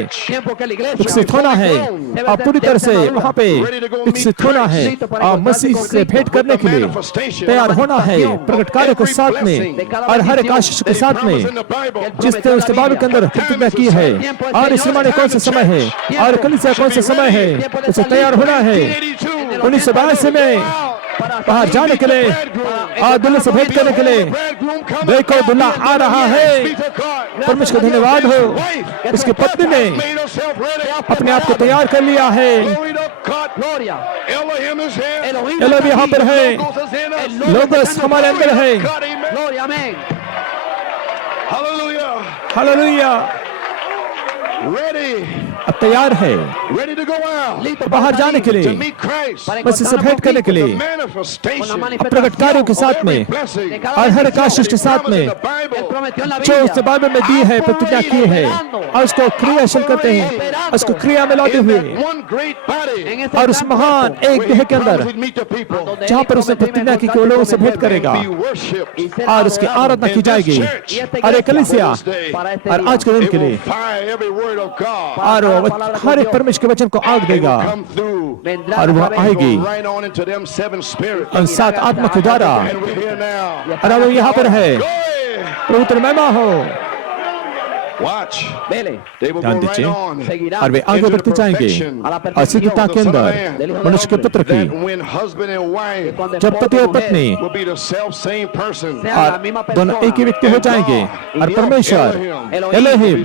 विकसित होना है और पूरी तरह से वहाँ पे विकसित होना है और मसीह से भेंट करने के लिए तैयार होना है, प्रकट कार्य के साथ में और हर एक आशीष के साथ में जिसने उसके बाइबल के अंदर प्रतिज्ञा की है। और इस जमाने कौन सा समय है और कलीसिया कौन सा समय है, उसे तैयार होना है। 1982 में बाहर जाने के लिए और दुल्हन से भेंट करने के लिए देखो दुल्हा आ रहा है। परमेश्वर का धन्यवाद हो, उसकी पत्नी ने अपने आप को तैयार कर लिया है। एलोहिम यहाँ पर है, लोगोस हमारे अंदर है। हालेलुया, अब तैयार है बाहर जाने के लिए, बस इसे भेंट करने के लिए, प्रकट कार्यों के साथ में और हर आशीष के साथ में जो उसने बाइबल में दी है, प्रतिज्ञा की है, और उसको क्रियाशील करते हैं, उसको क्रिया में लाते हुए, और उस महान एक देह के अंदर जहां पर उसने प्रतिज्ञा की कि वो लोगों से भेंट करेगा और उसकी आराधना की जाएगी। और कलीसिया और आज के दिन के लिए और हर एक परमेश्वर के वचन को आग देगा और वह आएगी और 7 आत्मा के द्वारा। और अब यहाँ पर है, पवित्र महिमा हो। ध्यान दीजिए, और वे आगे बढ़ते जाएंगे असिद्धता के अंदर मनुष्य के पुत्र की, जब पति और पत्नी और दोनों एक ही व्यक्ति हो जाएंगे और परमेश्वर एलोहिम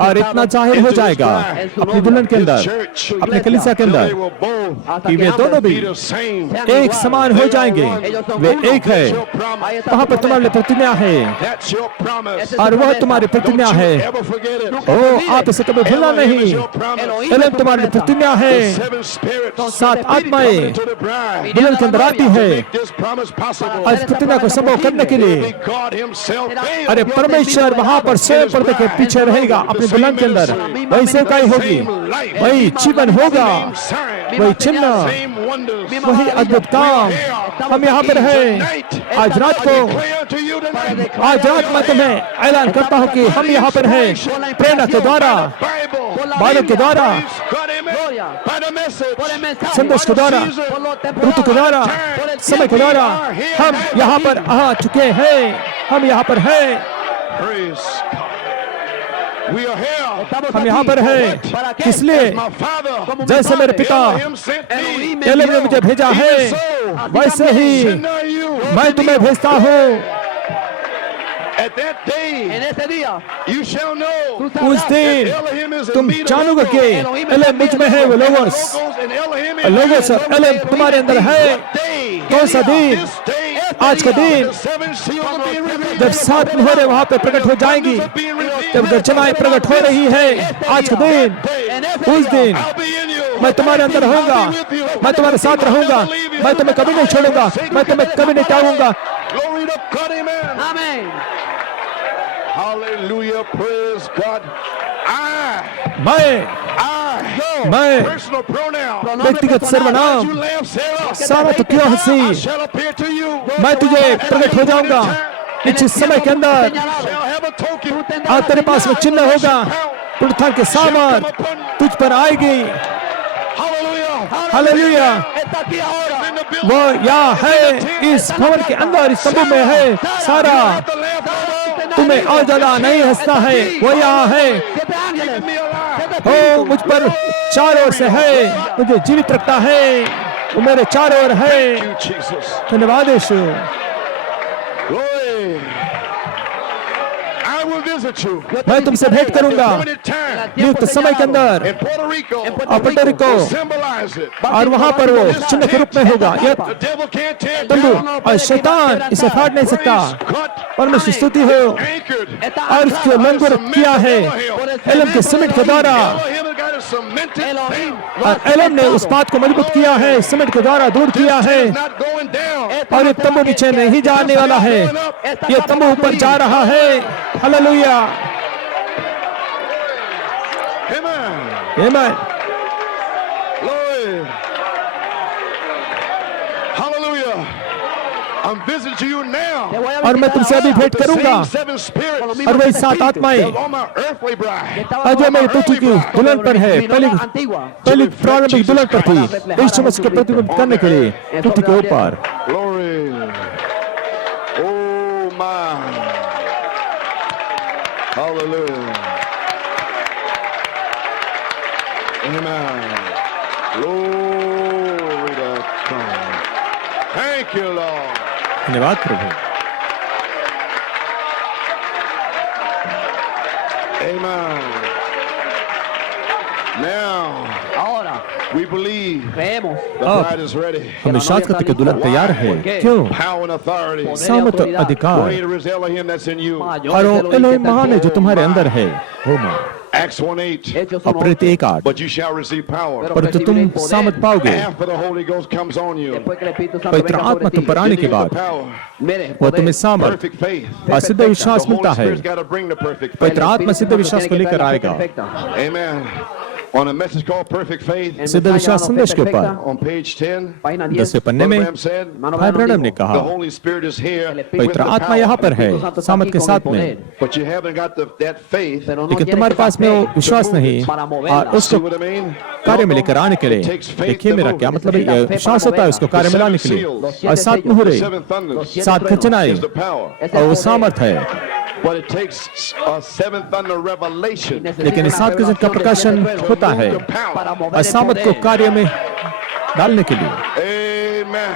और इतना जाहिर हो जाएगा अपनी दुल्हन के अंदर, अपने कलीसिया के अंदर, कि वे दोनों भी एक समान हो जाएंगे। वे एक है, वहां पर तुम्हारे लिए प्रतिज्ञा है और वह तुम्हारी प्रतिज्ञा है। ओ, आप इसे कभी भूलना नहीं। एलोहिम तुम्हारी प्रतिज्ञा है। 7 आत्माएं दुल्हन के अंदर आती है और इस प्रतिज्ञा को संभव करने के लिए। अरे परमेश्वर वहां पर स्वयं पर्दे के पीछे रहेगा अपनी दुल्हन के अंदर। वही सेवकाई होगी, वही जीवन होगा, वही चिन्ह, वही अद्भुत काम। हम यहाँ पर हैं आज रात को। आज रात मैं तुम्हें ऐलान करता हूँ कि हम यहाँ पर हैं प्रेरणा के द्वारा, बालों के द्वारा, संदेश के द्वारा, ऋतु के द्वारा, समय के द्वारा। हम यहाँ पर आ चुके हैं, हम यहाँ पर हैं, हम यहाँ पर हैं। इसलिए जैसे मेरे पिता एलोहिम ने मुझे भेजा है, वैसे ही मैं तुम्हें भेजता हूँ। उस दिन तुम जानोगे कि एलोहिम मुझ में है, वो लोगोस और एलोहिम तुम्हारे अंदर है। कौन सा दिन? आज का दिन, जब 7 मोहरें वहां पे प्रकट हो जाएंगी, जब गर्जनाएं प्रकट हो रही है। आज का दिन, उस दिन मैं तुम्हारे अंदर रहूंगा, मैं तुम्हारे साथ रहूंगा, मैं तुम्हें कभी नहीं छोड़ूंगा, मैं तुम्हें कभी नहीं टाळूंगा। Hallelujah, praise God. मैं व्यक्तिगत सर्वनाम, सारा तो क्यों हंसी, मैं तुझे प्रकट हो जाऊंगा इस समय के अंदर। आज तेरे पास में चिन्ह होगा, पुनरुत्थान के सामर तुझ पर आएगी। हालेलुया, वो यहाँ है, इस भवन के अंदर, इस तंबू में है। सारा तुम्हें और ज्यादा नहीं हंसना है, वो यहाँ है। ओ, मुझ पर चारों ओर से है, मुझे जीवित रखता है, वो मेरे चारों ओर है। धन्यवाद यीशु। मैं तुमसे भेंट करूंगा नियुक्त समय के अंदर और पुर्टोरिको, और वहां पर वो चिन्ह के रूप में होगा यह तंबू, और शैतान इसे फाड़ नहीं सकता। परमेश्वर स्तुति हो। और उसको लंगर किया है एलोहिम के सीमेंट के द्वारा, और एलोहिम ने उस बात को मजबूत किया है, सीमेंट के द्वारा दूर किया है। और ये तंबू नीचे नहीं जाने वाला है, ये तंबू ऊपर जा रहा है। हालेलुया, आमीन। और मैं तुमसे अभी भेंट करूंगा, और वही 7 आत्माएं जो मेरी पृथ्वी की दुल्हन पर है, पहली प्रारंभिक दुल्हन पर थी, इस समझ के प्रतिबिंबित करने के लिए पृथ्वी के ऊपर। Glory to God. Thank you, Lord. धन्यवाद प्रभु। Amen. Now, Ahora we believe creemos the अब bride is ready. हम विश्वास करते कि दुल्हन तैयार है। क्यों? Power and authority. सामर्थ अधिकार Greater is Elohim that's in you. और वो एलोहिम महान है जो तुम्हारे अंदर है। होमा Acts 1:8. Hechos अपरेत 1:8 But you shall receive power परंतु तुम सामर्थ पाओगे after the Holy Ghost comes on you. después que el Espíritu Santo पवित्र venga आत्मा sobre तुम ti. पर आने Then के you get बाद the power. Mire, वो तुम्हें सामर्थ Perfect faith. और सिद्ध The विश्वास Holy मिलता है। Spirit's got to bring the perfect faith. पवित्र आत्मा सिद्ध विश्वास को लेकर आएगा। Amen. On a message called Perfect Faith, सिद्ध विश्वास संदेश के ऊपर on page 10, página 10वें 10, पन्ने में Brother Branham said, भाई ब्रैनम ने the कहा Holy Spirit is here with पवित्र the आत्मा power, यहाँ पर है सामर्थ के साथ में, but you haven't got that faith. pero no लेकिन tienes तुम्हारे esa पास में वो fe विश्वास नहीं para और moverla. उसको See what I mean? कार्य में लेकर आने के लिए। देखिए मेरा क्या मतलब है, ये विश्वास होता है उसको कार्य में लाने के लिए। और सात मुहरे, The seven thunders सात खचनाएं is the power. और वो सामर्थ है, But it takes a seventh thunder revelation लेकिन इस सात खचन का प्रकाशन होता है the power. para mover और el सामर्थ को poder. कार्य में डालने के लिए। Amen.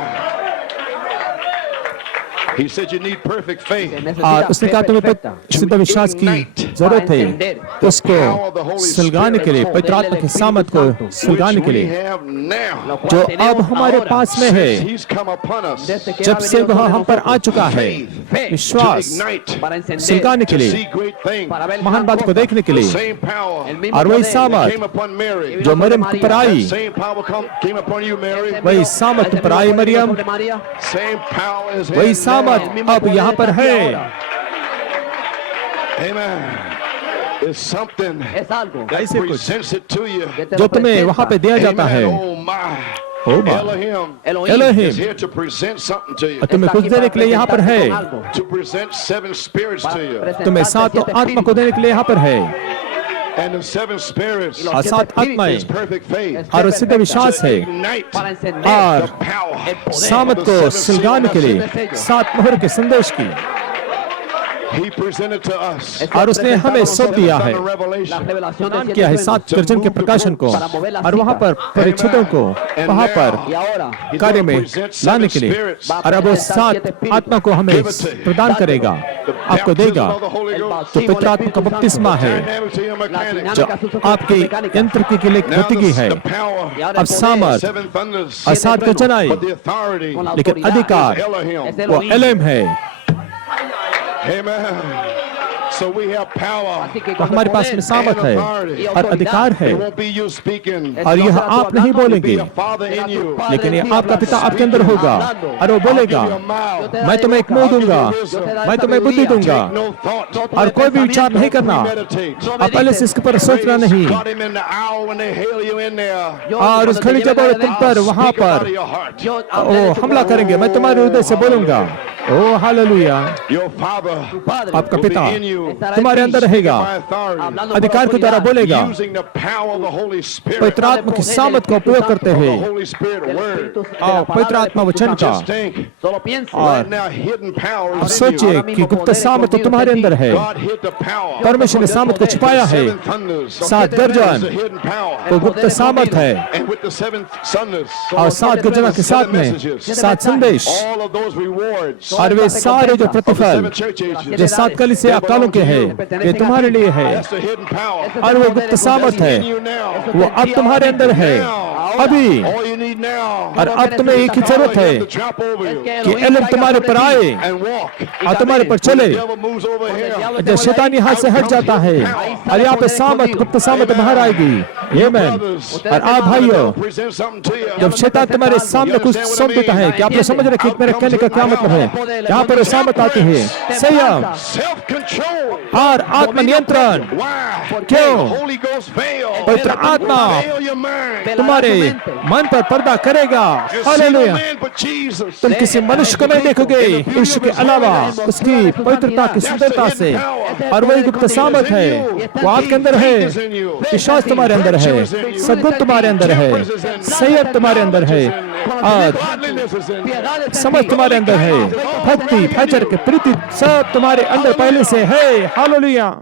He said you need perfect faith. और उसने कहा तुम्हें सिद्ध विश्वास की जरूरत है उसको सुलगाने के लिए, पवित्र आत्मा के सामर्थ को सुलगाने के We लिए have now. जो अब हमारे पास में है। He's come upon us. जब से वह हम पर आ चुका है, विश्वास To ignite, para encender, सुलगाने के to लिए, see great things. para ver महान बात को देखने के The लिए, same power el mismo और वही poder. सामर्थ came upon Mary. जो मरियम पर आई, That same power came upon you, Mary. वही सामर्थ पर आई Maryam, sobre María, Same power is वही here सामर्थ now. अब यहाँ पर है। Amen. It's something es algo that ऐसे कुछ presents it to you. que te जो lo तुम्हें वहाँ पे presenta. दिया जाता है। Amen. Oh my. Oh my. Elohim Elohim is Elohim here to present something to you. और तुम्हें está कुछ aquí देने para के लिए यहाँ पर है, presentarte con algo, To present seven spirits para to you. तुम्हें presentarte सातों siete आत्मा को espíritus. देने के लिए यहाँ पर है। And the seven spirits और सात आत्माएं is perfect faith. और सिद्ध विश्वास है Ignite para encender और the power. el poder. सामर्थ को सुलगाने के लिए सात मोहर के संदेश की। He presented to us. और उसने हमें सौंप दिया है, La Revelation. revelación de प्रदान siete किया है sueños. सात गर्जन के प्रकाशन को, और वहाँ पर परिचितों को वहाँ पर Y ahora कार्य में लाने के लिए। और अब वो सात आत्मा को हमें प्रदान करेगा, आपको देगा, जो पवित्र आत्मा का बपतिस्मा है, Dynamics to your la mechanics. जो dinámica आपके mecánica. यंत्र की लिए Now गतिकी है। the power, Y ahora अब el poder, सामर्थ seven thunders, और सात गचनाएं, but the authority, con la लेकिन autoridad, अधिकार Elohim. es वो Elohim. एलोहिम है। Amen. So we have power Así que तो con el हमारे पास poder में सामर्थ है और अधिकार है, It won't be you speaking. और यह आप नहीं It'll be बोलेंगे, the Father in you. लेकिन ये आपका पिता आपके अंदर होगा और वो बोलेगा, I'll give you a mouth. मैं तुम्हें एक मुंह दूंगा, मैं तुम्हें बुद्धि दूंगा, Take no thought. और कोई भी विचार नहीं करना, Meditate. और पहले से इसके पर सोचना नहीं। Got him in the hour when they hail you in there. और उस घड़ी जब वो तुम पर वहाँ Speak out of पर your heart. Yo O hablaré de tu हमला करेंगे, मैं तुम्हारे हृदय से बोलूंगा। ओ हालेलुया, Your Father Padre, आपका will be पिता in you तुम्हारे अंदर रहेगा, by authority, hablando अधिकार के द्वारा बोलेगा, using the power of the Holy Spirit. पवित्र आत्मा की सामर्थ का उपयोग करते Of the हुए। Holy Spirit del word. Espíritu, de आओ la पवित्र palabra आत्मा del वचन Espíritu का, Just think, Solo piensa. और right now hidden power और is in you. सोचिए कि गुप्त सामर्थ तो तुम्हारे अंदर है। God hid the power. परमेश्वर ने सामर्थ को छिपाया है, Seven thunders. सात That is गर्जन, the hidden power. वो गुप्त सामर्थ है, And with the seven thunders, और सात गर्जना के साथ में सात संदेश, all of those rewards, और वे सारे जो of the प्रतिफल seven church ages, जो सात कलीसिया कालों के हैं, ये तुम्हारे लिए है, that's the hidden power. और वो गुप्त सामर्थ है, In you now. वो अब तुम्हारे अंदर है, अभी। All you need now. और अब तुम्हें एक ही जरूरत है To tramp over you कि एलिम तुम्हारे पर आए and walk. और तुम्हारे पर चले। The devil moves over here. जब शैतान यहाँ से हट जाता है और यहाँ पे सामर्थ, गुप्त सामर्थ बाहर आएगी। ये मैन, और आप भाइयों, Present something to you. जब शैतान तुम्हारे सामने कुछ सौंप देता है, कि आप लोग समझ रहे कि मेरे कहने का क्या मतलब है, यहाँ पर वो सामर्थ आती है, संयम Self-control. और आत्मनियंत्रण। Why? क्यों? The Holy Ghost veil. पवित्र आत्मा Veil your mind. तुम्हारे मन पर पर्दा करेगा। You see no hallelujah, man but Jesus. तुम किसी मनुष्य को नहीं देखोगे ईश्वर के अलावा, उसकी पवित्रता की सुंदरता से, और वही गुप्त सामर्थ है, वो आपके अंदर है, विश्वास तुम्हारे अंदर है, सद्गुण तुम्हारे अंदर है, संयम तुम्हारे अंदर है, और Godliness is in you. समझ तुम्हारे अंदर है, भक्ति, भजन के प्रीति सब तुम्हारे अंदर पहले से है। हालेलुया।